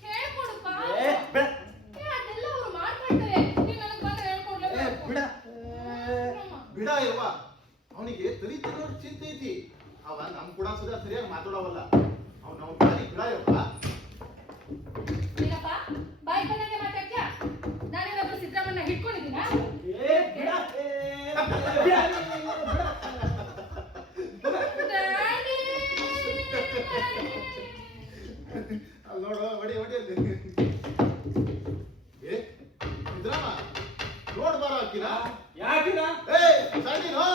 ಹೇಳ್ಕೊಡುಪ್ಪ ಅದೆಲ್ಲ ಅವ್ರು ಮಾಡ್ಕೊಳ್ತಾರೆ ನೀನು ನನಗೆ ಬಂದ್ರೆ ಹೇಳ್ಕೊಡ್ಲೇಬೇಕು ಬಿಡ ಬಿಡ ಇವ ಅವನಿಗೆ ತಲಿ ತಿನ್ನೋರ್ ಚಿಂತೆ ಐತಿ ಅವ ನಮ್ ಕೂಡ ಸುಧಾ ಸರಿಯಾಗಿ ಮಾತಾಡವಲ್ಲ ಅವ್ನ ತಾಲಿ ಬಿಡ ಇವ ಏನಪ್ಪ ಬಾಯಿ ಬಂದಂಗೆ ಮಾತಾಡ್ತೀಯಾ ನಾನೇನಾದ್ರೂ ಸಿದ್ದರಾಮನ್ನ ಹಿಡ್ಕೊಂಡಿದ್ದೀನಾ ಅಲ್ಲಿ ನೋಡು ಹೊಡಿ ಹೊಡಿ ಅಲ್ಲಿ ಏ ಸಿದ್ರಾಮ ನೋಡ್ ಬಾರ ಹಾಕಿನ ಯಾಕಿನ ಏ ಸಾಕಿನೋ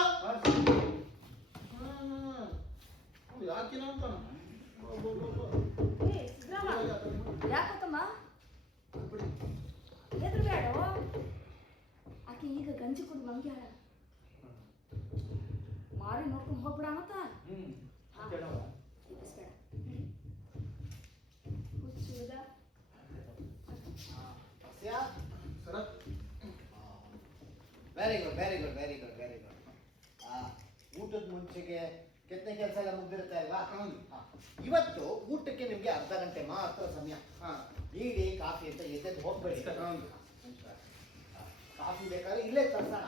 ಯಾಕಿನ ಅಂತ ಏ ಸಿದ್ರಾಮ ಯಾಕತ್ತಮ್ಮ ಎದ್ರು ಬೇಡ ಆಕೆ ಈಗ ಗಂಜಿ ಕುಡಿ ಮಂಗ್ಯಾಳ ಮಾರಿ ನೋಡ್ಕೊಂಡು ಹೋಗ್ಬಿಡ ಮತ್ತ very good very good very good very good ಊಟದ ಮುಂಚೆಗೆ ಕೆತ್ತನೆ ಕೆಲಸ ಎಲ್ಲ ಮುಗ್ದಿರುತ್ತೆ ಅಲ್ವಾ ಇವತ್ತು ಊಟಕ್ಕೆ ನಿಮ್ಗೆ ಅರ್ಧ ಗಂಟೆ ಮಾತ್ರ ಸಮಯ ಈಡಿ ಕಾಫಿ ಅಂತ ಎದ್ದೆದ್ದು ಹೋಗ್ಬೇಡಿ ಕಾಫಿ ಬೇಕಾದ್ರೆ ಇಲ್ಲೇ ತರ್ಸೋಣ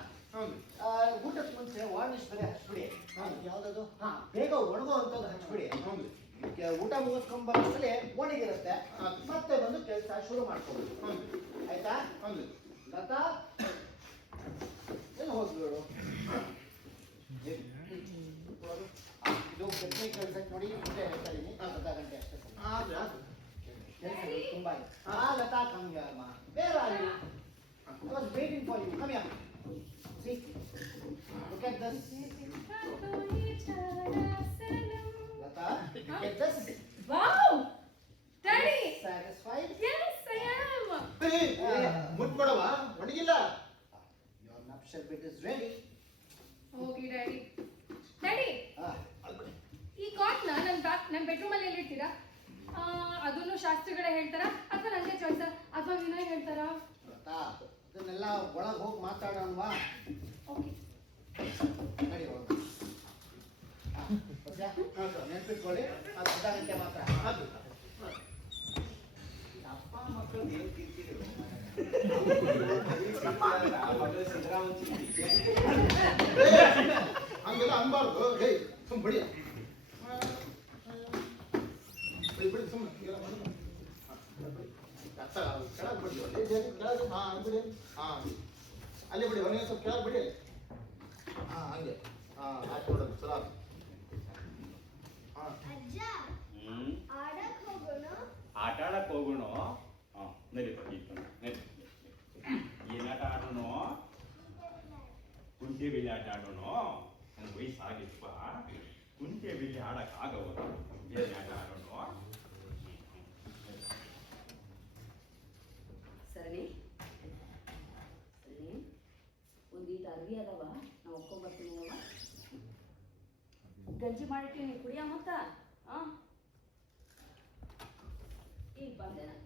ಊಟಕ್ಕೆ ಮುಂಚೆ ವಾರ್ನಿಷ್ ಬೇರೆ ಹಚ್ಬಿಡಿ ಯಾವ್ದದು ಬೇಗ ಒಣಗೋ ಅಂತದ್ದು ಹಚ್ಬಿಡಿ ಊಟ ಮುಗಿಸ್ಕೊಂಬರೋದ್ರಲ್ಲಿ ಒಣಗಿರುತ್ತೆ ಮತ್ತೆ ಬಂದು ಕೆಲಸ ಶುರು ಮಾಡ್ಕೊಳ್ಳಿ ಆಯ್ತಾ ಲತಾ ಏನು ಹೋಗ್ಬೇಡು ಇದು ಕೆತ್ತನೆ ಕೆಲಸಕ್ಕೆ ನೋಡಿ ಮುಂದೆ ಹೇಳ್ತಾ ಇದೀನಿ ಅರ್ಧ ಗಂಟೆ ಅಷ್ಟೇ ಕೆಲಸ ತುಂಬಾ ಇದೆ ಲತಾ ಕಮ್ಮಿ ಅಮ್ಮ ಬೇರೆ ಆಗಿ I was waiting for you. Come here. See? Look at this. Lata, look at this. Wow! Daddy! Satisfied? Yes, I am. ಮುಟ್ಬೇಡವ ಒಣಗಿಲ್ಲ Your nuptial bed is ready. Okay, Daddy. Daddy, ಈ ಕಾಟ್ನ ನನ್ನ ಬೆಡ್ರೂಮ್ ಅಲ್ಲಿ ಎಲ್ಲಿಡ್ತೀರಾ ಅದನ್ನು ಶಾಸ್ತ್ರಿಗಳೇ ಹೇಳ್ತಾರಾ ಅಥವಾ ನನಗೆ ಚಾಯ್ಸ್ ಅಥವಾ ವಿನಯ್ ಹೇಳ್ತಾರಾ ಲತಾ ಅದನ್ನೆಲ್ಲ ಒಳಗೆ ಹೋಗಿ ಮಾತಾಡೋಣವಾ ಓಕೆ ನಡಿ ಹೋಗೋಣ ನೆನ್ಪಿಟ್ಕೊಳ್ಳಿ ಅದು ಅರ್ಧ ಗಂಟೆ ಮಾತ್ರ ಅಪ್ಪ ಮಕ್ಕಳು ಏನು ತಿಂತೀರಿ ಹಂಗೆಲ್ಲ ಅನ್ಬಾರ್ದು ಹೇ ಸುಮ್ ಬಿಡಿ ಬಿಡಿ ಸುಮ್ಮನೆ ಕೆಳಗೆ ಬಿಡಿ ಕೆಳಗೆ ಬಿಡಿ ಅಲ್ಲಿ ಬಿಡಿ ಒಂದೇ ಸ್ವಲ್ಪ ಕೆಳಗೆ ಬಿಡಿ ಹಂಗೆ ಆಯ್ತು ನೋಡೋದು ಸಲ ಅಜ್ಜ ಆಡಕ್ ಹೋಗೋಣ ಆಟ ಆಡಕ್ ಹೋಗೋಣ ನಡಿ ಏನ್ ಆಟ ಆಡೋಣ ಕುಂಟೆ ಬಿಲ್ಲಿ ಆಟ ಆಡೋಣ ನನ್ ವಯಸ್ಸಾಗಿಪ್ಪ ಕುಂಟೆ ಬಿಲ್ಲಿ ಆಡಕ್ ಆಗವಲ್ಲ ಬೇರೆ ಆಟ ಆಡೋಣ ಸರಣಿ ಸರಣಿ ಒಂದೀಟ ಅರ್ವಿ ಅದಾವ ನಾವು ಒಪ್ಕೊಂಡ್ಬರ್ತೀನಿ ಅವ ಗಂಜಿ ಮಾಡಿಟ್ಟಿ ನೀವು ಕುಡಿಯ ಮತ್ತ ಈಗ ಬಂದೆ ನಾನು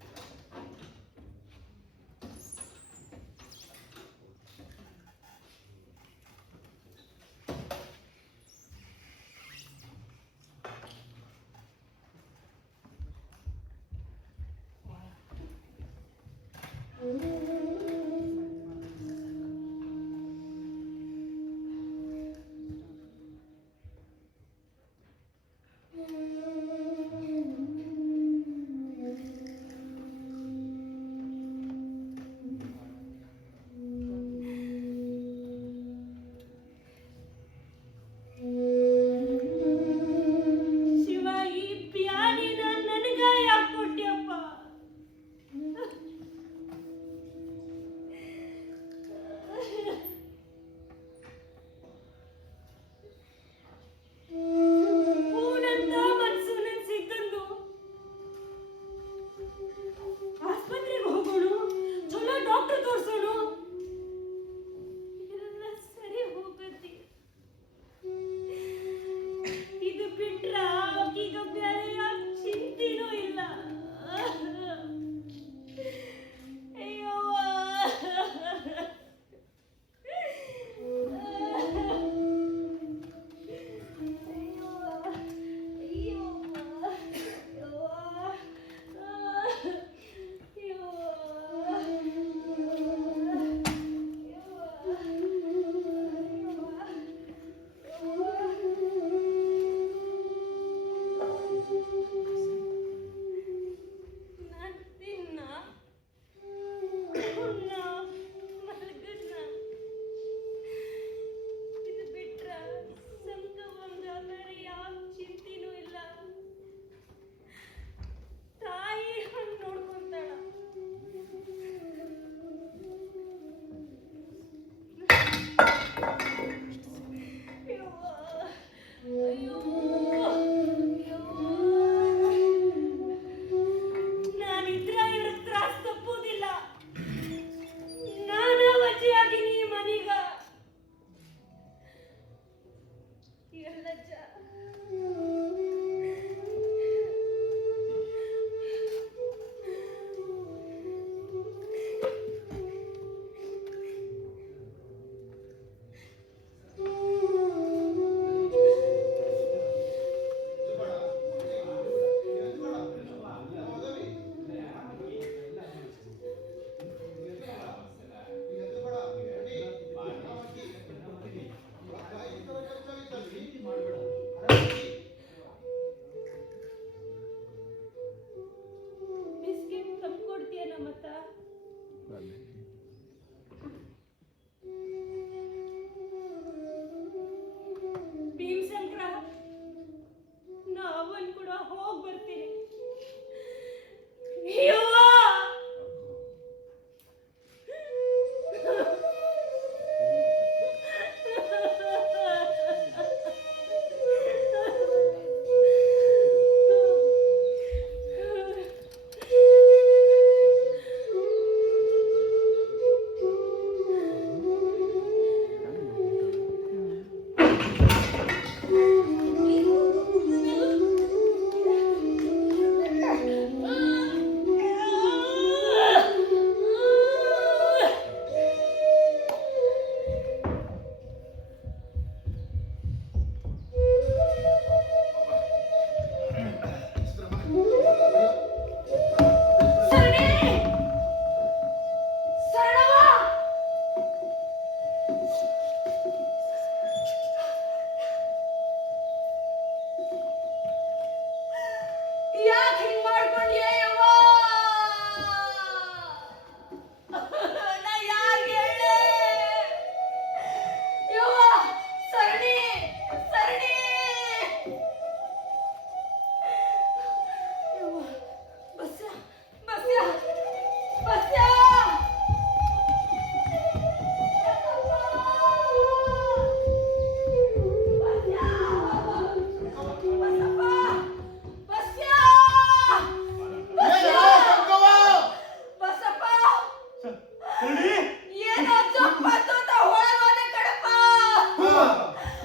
ಏನೋ ತಪ್ಪಾಯ್ತು ಅಂತ ಒಳಗ್ ಹೋದೆ ಕಣಪ್ಪ.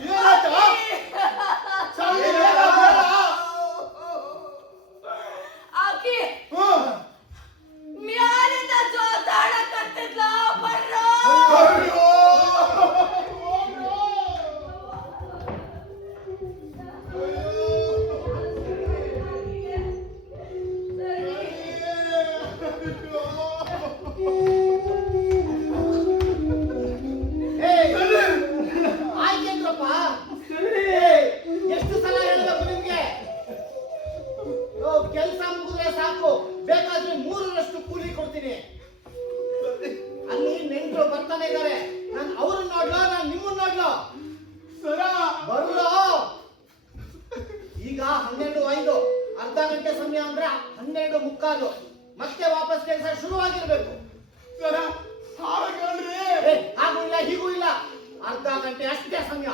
ಏನಾಯ್ತು? ಶಾಲಿನಿ, ಆಕಿ ಮ್ಯಾಲಿಂದ ಜೋತಾಡಕತ್ತಿದ್ಲ ಬರ್ರೋ. ಆಯ್ತೇನ್ರಪ್ಪ? ಎಷ್ಟು ಸಲ ಹೇಳಬೇಕು ನಿಮ್ಗೆ? ಕೆಲಸ ಮುಗಿದ್ರೆ ಸಾಕು, ಬೇಕಾದ್ರೆ 3ರಷ್ಟು ಕೂಲಿ ಕೊಡ್ತೀನಿ. ಅಲ್ಲಿ ನೆಂಟರು ಬರ್ತಾನೆ ಇದ್ದಾರೆ, ನಾನು ಅವ್ರನ್ನ ನೋಡ್ಲೋ ನಾನು ನಿಮ್ಮನ್ನ ನೋಡ್ಲೋ? ಬರ್ಲೋ? ಈಗ 12:05, ಅರ್ಧ ಗಂಟೆ ಸಮಯ ಅಂದ್ರೆ 12:45. ಮತ್ತೆ ವಾಪಸ್ ಕೆಲಸ ಶುರುವಾಗಿರ್ಬೇಕು. ಹಾಗೂ ಇಲ್ಲ ಹೀಗೂ ಇಲ್ಲ, ಅರ್ಧ ಗಂಟೆ ಅಷ್ಟೇ ಸಮಯ.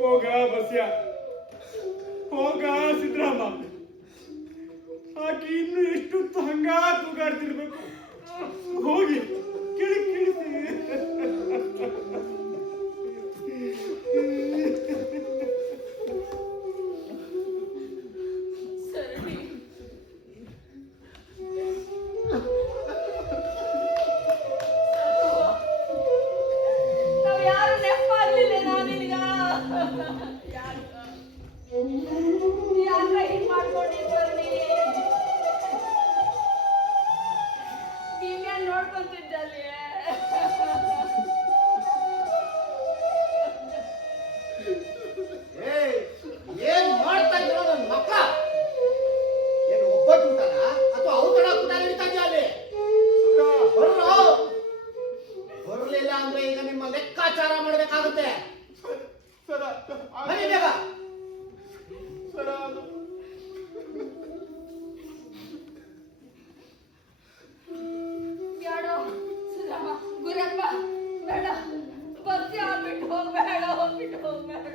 ಹೋಗ ಬಸ್ಯ, ಹೋಗ ಸಿದ್ದರಾಮ. ಆಕಿ ಇನ್ನು ಎಷ್ಟೊತ್ತು ಹಂಗ ತೂಗಾಡ್ತಿರ್ಬೇಕು. ಹೋಗಿ ಕಿಳಿಸಿ. ಸರಣಿ, ನಾವ್ ಯಾರು ನೆಪ್ಪಾಗ್ಲಿಲ್ಲ ನಾನಿನ್ಗ. ಯಾಕ ಹಿಂಗ್ ಮಾಡ್ಕೊಂಡಿ ಸರಣಿ? ನೀವ್ಯಾನ್ ನೋಡ್ಕೊಂತಿದ್ದಲ್ಲಿ? ಏನ್ ಮಾಡ್ತಾ ಇದ್ರು ನನ್ನ ಮಕ್ಕ? ಏನು ಒಬ್ಬಟ್ಟು ಊಟನ ಅಥವಾ ಔತಣ ಊಟ ನಡೀತಾ ಇದೆಯಾ ಅಲ್ಲಿ? ಬರ್ರೋ? ಬರ್ಲಿಲ್ಲ ಅಂದ್ರೆ ಈಗ ನಿಮ್ಮ ಲೆಕ್ಕಾಚಾರ ಮಾಡ್ಬೇಕಾಗುತ್ತೆ. ಬನ್ನಿ ಬೇಗ. ಬ್ಯಾಡೋ ಸುಧಾಮ, ಗುರಪ್ಪ ಬೇಡ, ಬರ್ತೀಯ ಬಿಟ್ಟು ಹೋಗ್ಬೇಡ, ಬಿಟ್ಟು ಹೋಗ್ಬೇಡ.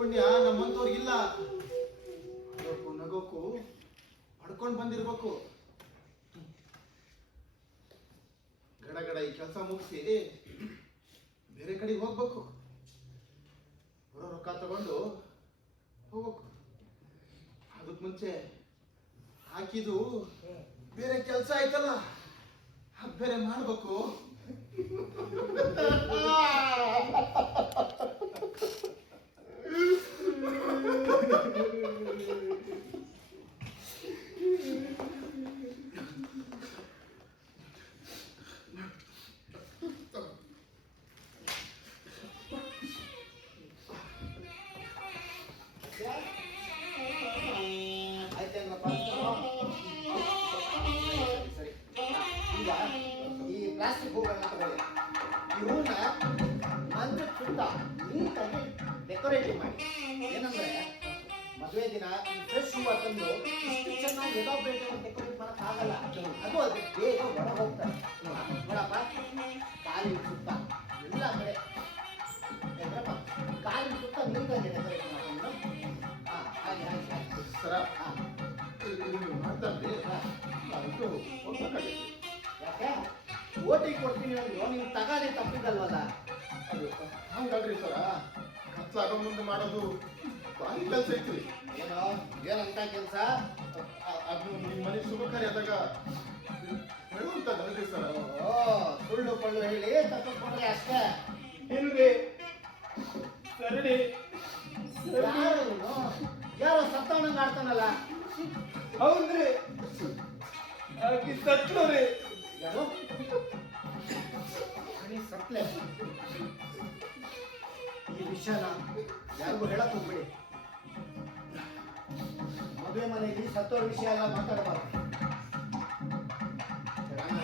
ಪುಣ್ಯ ನಮ್ಮಂತವ್ರಿಗಿಲ್ಲ. ಅಳೋಕು ನಗೋಕು ಪಡ್ಕೊಂಡು ಬಂದಿರ್ಬೇಕು. ಗಡಗಡ ಈ ಕೆಲಸ ಮುಗಿಸಿ ಬೇರೆ ಕಡೆಗೆ ಹೋಗ್ಬೇಕು. ಬರೋ ರೊಕ್ಕ ತಗೊಂಡು ಹೋಗ್ಬೇಕು. ಅದಕ್ಕೆ ಮುಂಚೆ ಹಾಕಿದು ಬೇರೆ ಕೆಲಸ ಆಯ್ತಲ್ಲ, ಅದು ಬೇರೆ ಮಾಡ್ಬೇಕು. ಆಯ್ತೇನಪ್ಪ? ಸರಿ. ಈಗ ಈ ಪ್ಲಾಸ್ಟಿಕ್ ಹೂಗಳನ್ನ ತಗೊಳ್ಳಿ. ಇವನ್ನ ಮಂಚದ ಸುತ್ತ ನೀಟಾಗಿ ಡೆಕೋರೇಟಿವ್ ಮಾಡಿ. ಏನಂದ್ರೆ ಮದುವೆ ದಿನ ಈ ಫ್ರೆಶ್ ಹೂವ ತಂದು ಇಷ್ಟು ಚೆನ್ನಾಗಿ ಎಲಾಬ್ರೇಟ್ ಡೆಕೋರೇಟ್ ಮಾಡಕ್ ಆಗಲ್ಲ. ಅದು ಅದಕ್ಕೆ ಬೇಗ ಒಳ ಹೋಗ್ತಾರೆ. ನೋಡಪ್ಪ, ಕಾಲಿನ ಸುತ್ತ ಎಲ್ಲ ಕಡೆ ಕಾಲಿನ ಸುತ್ತ ನೀಟಾಗಿ ಡೆಕೋರೇಟ್ ಮಾಡ್ಕೊಂಡು ಹಾಗೆ ಹಾಗೆ ಹಾಗೆ ಸರ ಮಾಡ್ತಾರ್ರಿ. ಯಾಕೆ ಓಟಿಗೆ ಕೊಡ್ತೀನಿ ಅಂದ್ರೆ ನೀವು ತಗಾದೆ ತಪ್ಪಿದ್ದಲ್ವಲ್ಲ? ಹಂಗಲ್ರಿ ಸರ, ಖರ್ಚಾಗೋ ಮುಂದೆ ಮಾಡೋದು ಭಾರಿ ಕೆಲಸ ಐತ್ರಿ. ಏನೋ ಏನಂತ ಕೆಲಸ? ಅದು ನಿಮ್ಮ ಮನೆ ಶುಭ ಕಾರ್ಯ ಆದಾಗ ಹೇಳುವಂತದಲ್ರಿ ಸರ. ಸುಳ್ಳು ಪಳ್ಳು ಹೇಳಿ ತಪ್ಪಿಕೊಂಡ್ರೆ ಅಷ್ಟೇ. ಇಲ್ರಿ ಸರಣಿ, ಯಾರೋ ಸತ್ತವನಂಗ ಆಡ್ತಾನಲ್ಲ? ಹೌದ್ರಿ, ಆಕಿ ಸತ್ಲು ರೀ. ಯಾರು ಸತ್ಲೆ? ಈ ವಿಷಯನ ಯಾರಿಗೂ ಹೇಳಕ್ ಹೋಗ್ಬೇಡಿ. ಮದುವೆ ಮನೆಯಲ್ಲಿ ಸತ್ತೋರ್ ವಿಷಯ ಎಲ್ಲ ಮಾತಾಡಬಾರ್ದು. ರಾಮ,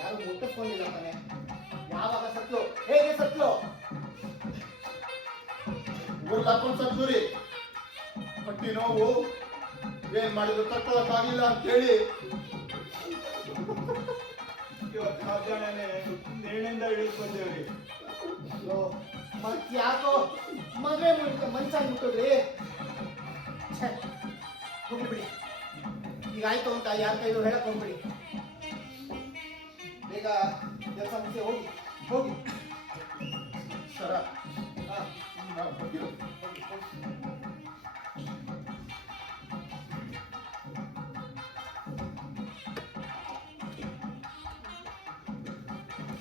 ಯಾರು ಮುಟ್ಟಿಸ್ಕೊಂಡಿಲ್ಲ ತಾನೆ? ಯಾವಾಗ ಸತ್ಲು, ಹೇಗೆ ಸತ್ಲು? ಊರ್ಲಾಕೊಂಡು ಸತ್ತೂರಿ. ಹೊಟ್ಟಿ ನೋವು ಏನ್ ಮಾಡಿದ್ರು ತಕ್ಕೊಳಕ್ಕಾಗಿಲ್ಲ ಅಂತೇಳಿ ಇವತ್ತು ಮಧ್ಯಾಹ್ನನೇ ನೇಣಿಂದ ಇಳಿಸ್ಕೊಂಡೇವ್ರಿ. ಮತ್ ಯಾಕೋ ಮದುವೆ ಮನ್ಸಾಗಿ ಮುಟ್ಟಿದ್ರಿ? ಹೋಗಿ ಬಿಡಿ. ಈಗ ಆಯ್ತು ಅಂತ ಯಾರ ಕೈಲೂ ಹೇಳಕ್ ಹೋಗ್ಬಿಡಿ. ಬೇಗ ಕೆಲಸ ಮುಗಿಸಿ ಹೋಗಿ ಹೋಗಿ. ಸರ ನಾವು ಬಂದಿರೋ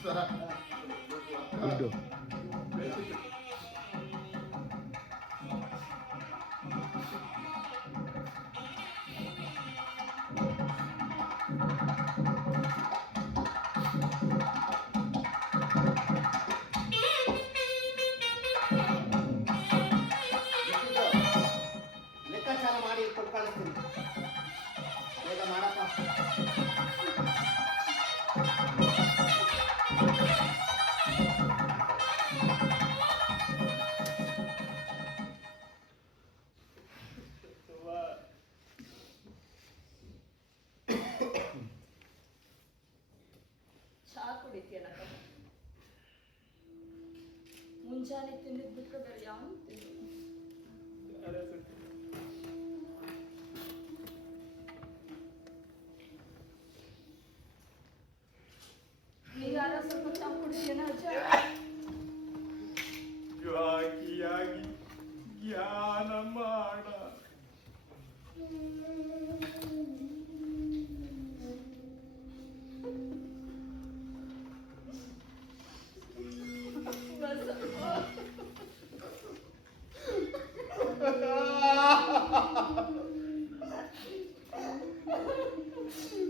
ಸರ ಲೆಕ್ಕಾಚಾರ ಮಾಡಿ ಕೊಟ್ಟು ಕಳಿಸ್ತೀನಿ. ಬೇಗ ಮಾಡಪ್ಪ. ಚಹಾ ಕುಡಿತೀಯನಕ್ಕ? ಮುಂಜಾನೆ ತಿಂದಿದ್ ಬಿಟ್ಟು ಬೇರೆ ಯಾವ ತಿಂದು? ನೀ ಯಾರ ಸ್ವಲ್ಪ ಚಹಾ ಕುಡಿತೀಯನ ಅಜ್ಜ? ಯೋಗಿಯಾಗಿ ಜ್ಞಾನ ಮಾಡ.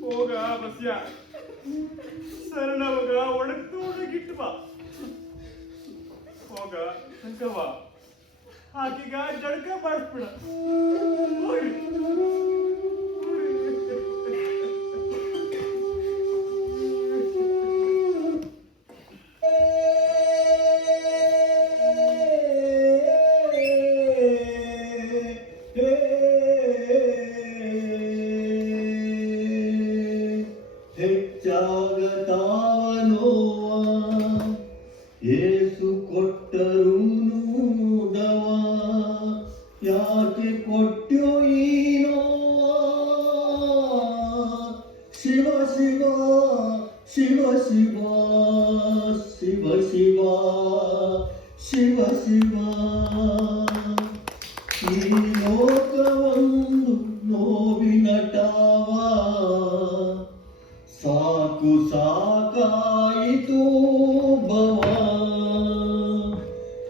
ಹೋಗ ಬಸ್ಯ ಸರಳ ಹೋಗ ಒಣಗ್ತು ಒಣಗಿಟ್ಟು ಬಾ. ಹೋಗ ಸಂಕವ ಆಕೀಗ ಜಳಕ ಮಾಡಿಸ್ಬಿಡ. ಹೋಗಿ ಏಸು ಕೊಟ್ಟರು ದವ ಯಾಕೆ ಕೊಟ್ಟ್ಯೋ ಈ ನೋವ? ಶಿವ ಶಿವ ಶಿವ ಶಿವ ಶಿವ ಶಿವ ಶಿವ ಶಿವ ಈ ಲೋಕವೊಂದು ನೋವಿನ ಟಾವ ಸಾಕು ಸಾಕಾಯಿತು ಭವ.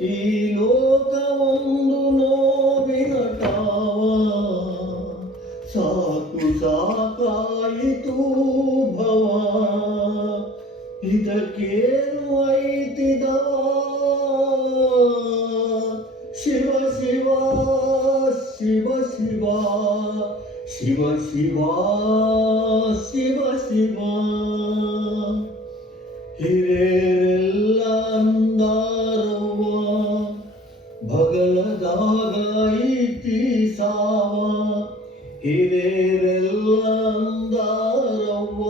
ಈ ಲೋಕವೊಂದು ನೋವಿನ ಟಾವ ಸಾಕು ಸಾಕಾಯಿತು ಭವ. ಇದಕ್ಕೇನು ಐತಿದವ? ಶಿವ ಶಿವ ಶಿವ ಶಿವ ಶಿವ ಶಿವ ಶಿವ ಶಿವ. ಹಿರೇರೆಲ್ಲ ಅಂದಾರವ್ವ ಬಗಲದಾಗ ಐತಿ ಸಾವ. ಹಿರೇರೆಲ್ಲ ಅಂದಾರವ್ವ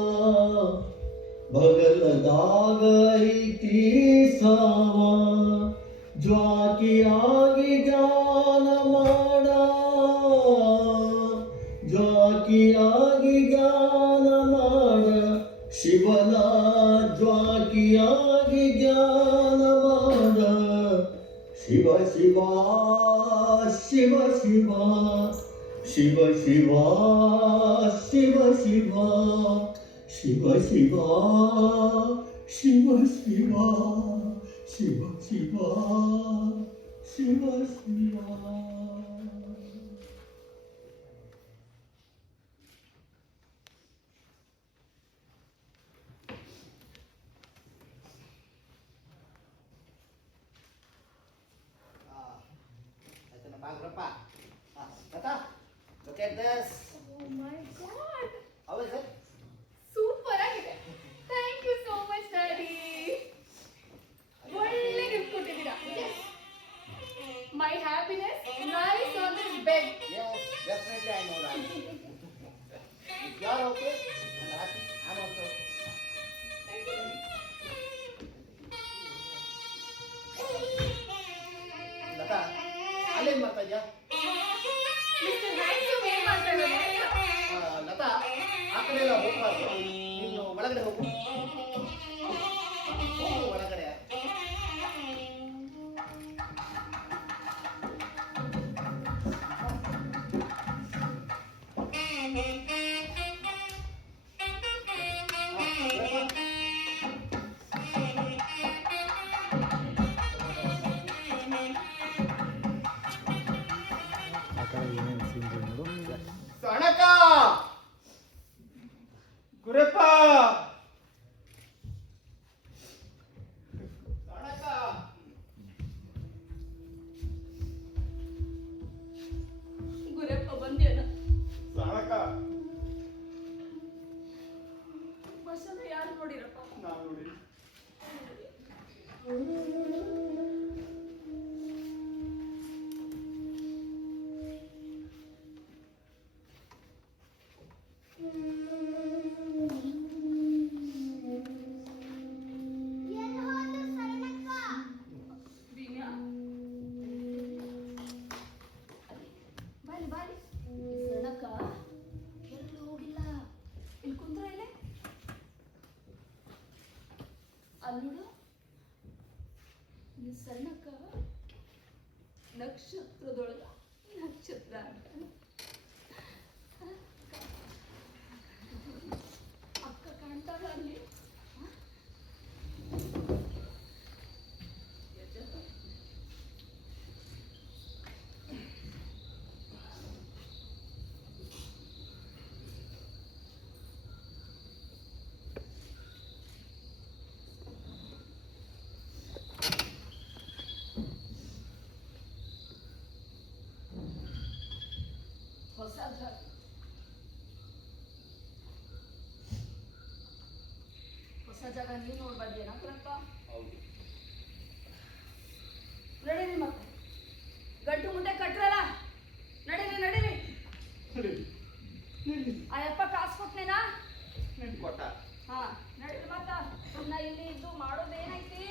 ಬಗಲದಾಗ ಐತಿ ಸಾವ. ಜ್ವಾಕಿಯಾಗಿ ಜ್ಞಾನ ಮಾಡ, ಜ್ವಾಕಿಯಾಗಿ ಜ್ಞಾನ ಮಾಡ ಶಿವನ. ಜ್ವಾಕಿಯಾಗಿ ಜ್ಞಾನ ಮಾಡ ಶಿವ ಶಿವ ಶಿವ ಶಿವ ಶಿವ ಶಿವ ಶಿವ ಶಿವ ಶಿವ ಶಿವ ಶಿವ ಶಿವ ಶಿವ ಶಿವ ಶಿವ ಶಿವ. ಆಯ್ತನ ಬಾಗ್ರಪ್ಪ. ಲತಾ, ಲೋಕೇನ್ Yes. Oh my God. How is it? Super ಆಗಿದೆ. Thank you so much daddy. ಒಳ್ಳೆ ಗಿಫ್ಟ್ ಕೊಟ್ಟಿದ್ದೀರಾ. My happiness lies on this bed. Yes, definitely I know that. If you are okay, I'm happy. I'm also. Latha, ಅಲ್ಲೇನ್ ಮಾಡ್ತಾ ಇದ್ಯಾ? Mister handsome ಏನ್ ಮಾಡ್ತಾ ಇದ್ದಾರೆ? ಲತಾ, ಆ ಕಡೆ ಎಲ್ಲ ಹೋಗ್ಬಾರ್ದು. ನೀನು ಒಳಗಡೆ ಹೋಗು. ಹೋಗು ಒಳಗಡೆ. ಸಣಕ ಗುರಪ್ಪ ಸಣಕ ಗುರಪ್ಪ ಬಂದೇನ ಸಾಣಕ ಬಸವ ಯಾರು ನೋಡಿರಪ್ಪ? ನಾನು ನೋಡಿ ಎಲ್ಲಿ ಹೋದ್ರು ಸರಣಕ್ಕ? ದಿವ್ಯಾ ಬಾಲಿ ಬಾಲಿ ಸಣ್ಣಕ್ಕ ಎಲ್ಲೂ ಹೋಗಿಲ್ಲ. ಇಲ್ಲಿ ಕುಂದ್ರ ಇಲ್ಲೇ ಅಲ್ಲೋಡು ಈ ಸಣ್ಣಕ್ಕ ನಕ್ಷತ್ರದೊಳಗ ನಕ್ಷತ್ರ ಅಕ್ಕ ಕಾಣ್ತಾಳ ಅಲ್ಲಿ. ಹೊಸ ಜಾಗ ಹೊಸ ಜಾಗ ನೀವ್ ನೋಡ್ಬಾರ್ದೇನ ಕಣಪ್ಪ? ಹೌದು. ನಡೀರಿ ಮತ್ತೆ ಗಂಟು ಮುಂದೆ ಕಟ್ರಲ್ಲ, ನಡೀರಿ ನಡೀರಿ. ಆ ಯಪ್ಪ ಕಾಸು ಕೊಟ್ನೇನಾ? ಕೊಟ್ಟ. ಹಾ ನಡೀರಿ ಮತ್ತ. ಸುಮ್ಮನೆ ಇಲ್ಲಿ ಇದ್ದು ಮಾಡೋದೇನೈತಿ?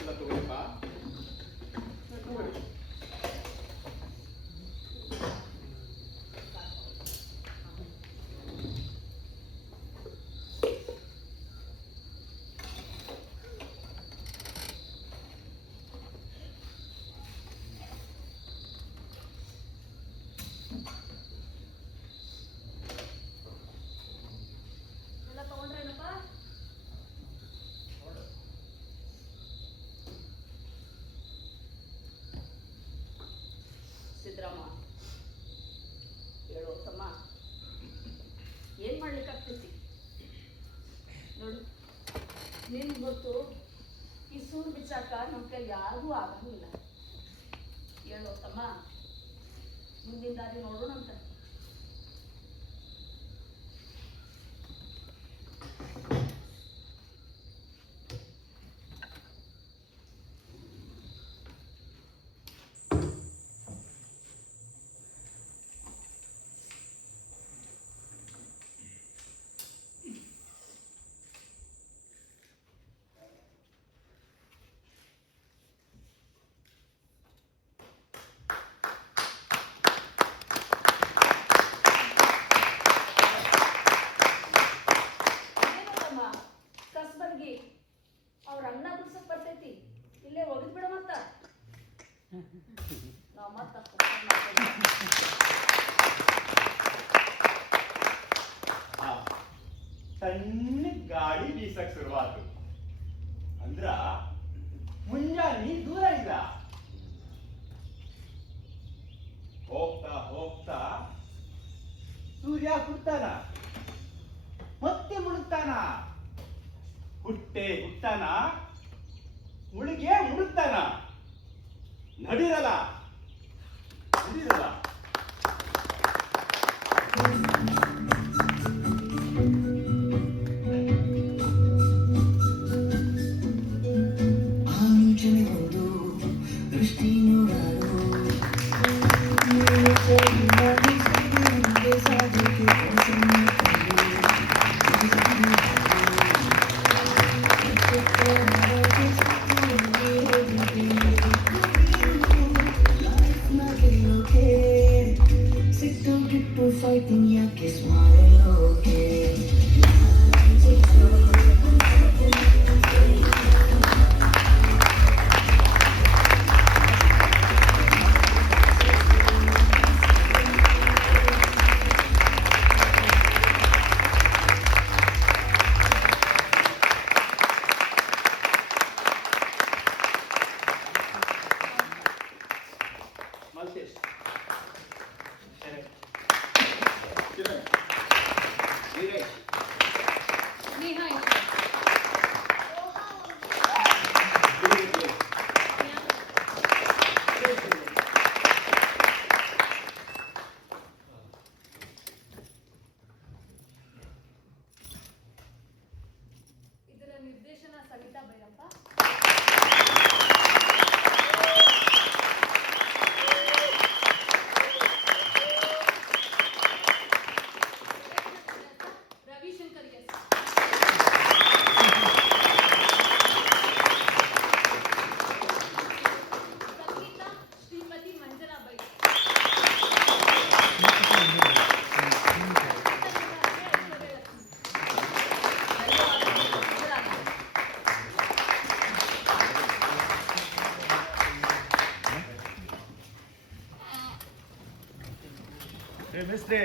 ಎಲ್ಲ ತಗೋರಿಪ್ಪ. ತಗೋರಿ. ಎಲ್ಲ ತಗೊಂಡ್ರೇನಪ್ಪ? ಸಿದ್ದರಾಮ ಹೇಳೋ ತಮ್ಮ, ಏನ್ ಮಾಡ್ಲಿಕ್ಕಾಗ್ತೈತಿ ನೋಡು. ನಿನ್ ಗೊತ್ತು ಈ ಸೂರು ಬಿಚ್ಚಾಕ ನಮ್ಮ ಕೈ ಯಾರಿಗೂ ಆಗಂಗಿಲ್ಲ. ಹೇಳೋ ತಮ್ಮ, ಮುಂದಿನ ದಾರಿ ನೋಡೋಣಂತ. ತಣ್ಣ ಗಾಳಿ ಬೀಸಕ್ ಶುರುವಾತು. ಅಂದ್ರ ಮುಂಜಾನೆ ದೂರ ಇಲ್ಲ. ಹೋಗ್ತಾ ಹೋಗ್ತಾ ಸೂರ್ಯ ಹುಟ್ಟಾನ, ಮತ್ತೆ ಮುಳುಗ್ತಾನ, ಹುಟ್ಟಾನ, ಮುಳುಗೆ ಮುಳುಗ್ತಾನ. ನಡಿರಲ್ಲ. Fighting, ya que smile, okay. Maltesh, Veeresh, Neha ಇದರ ನಿರ್ದೇಶನ ಸವಿತಾ ಭೈರಪ್ಪ. ರವಿಶಂಕರ್ ಎಸ್. ಸಂಗೀತ ಶ್ರೀಮತಿ ಮಂಜನಾ ಬೈ. ಮಿಸ್ಟ್ರಿ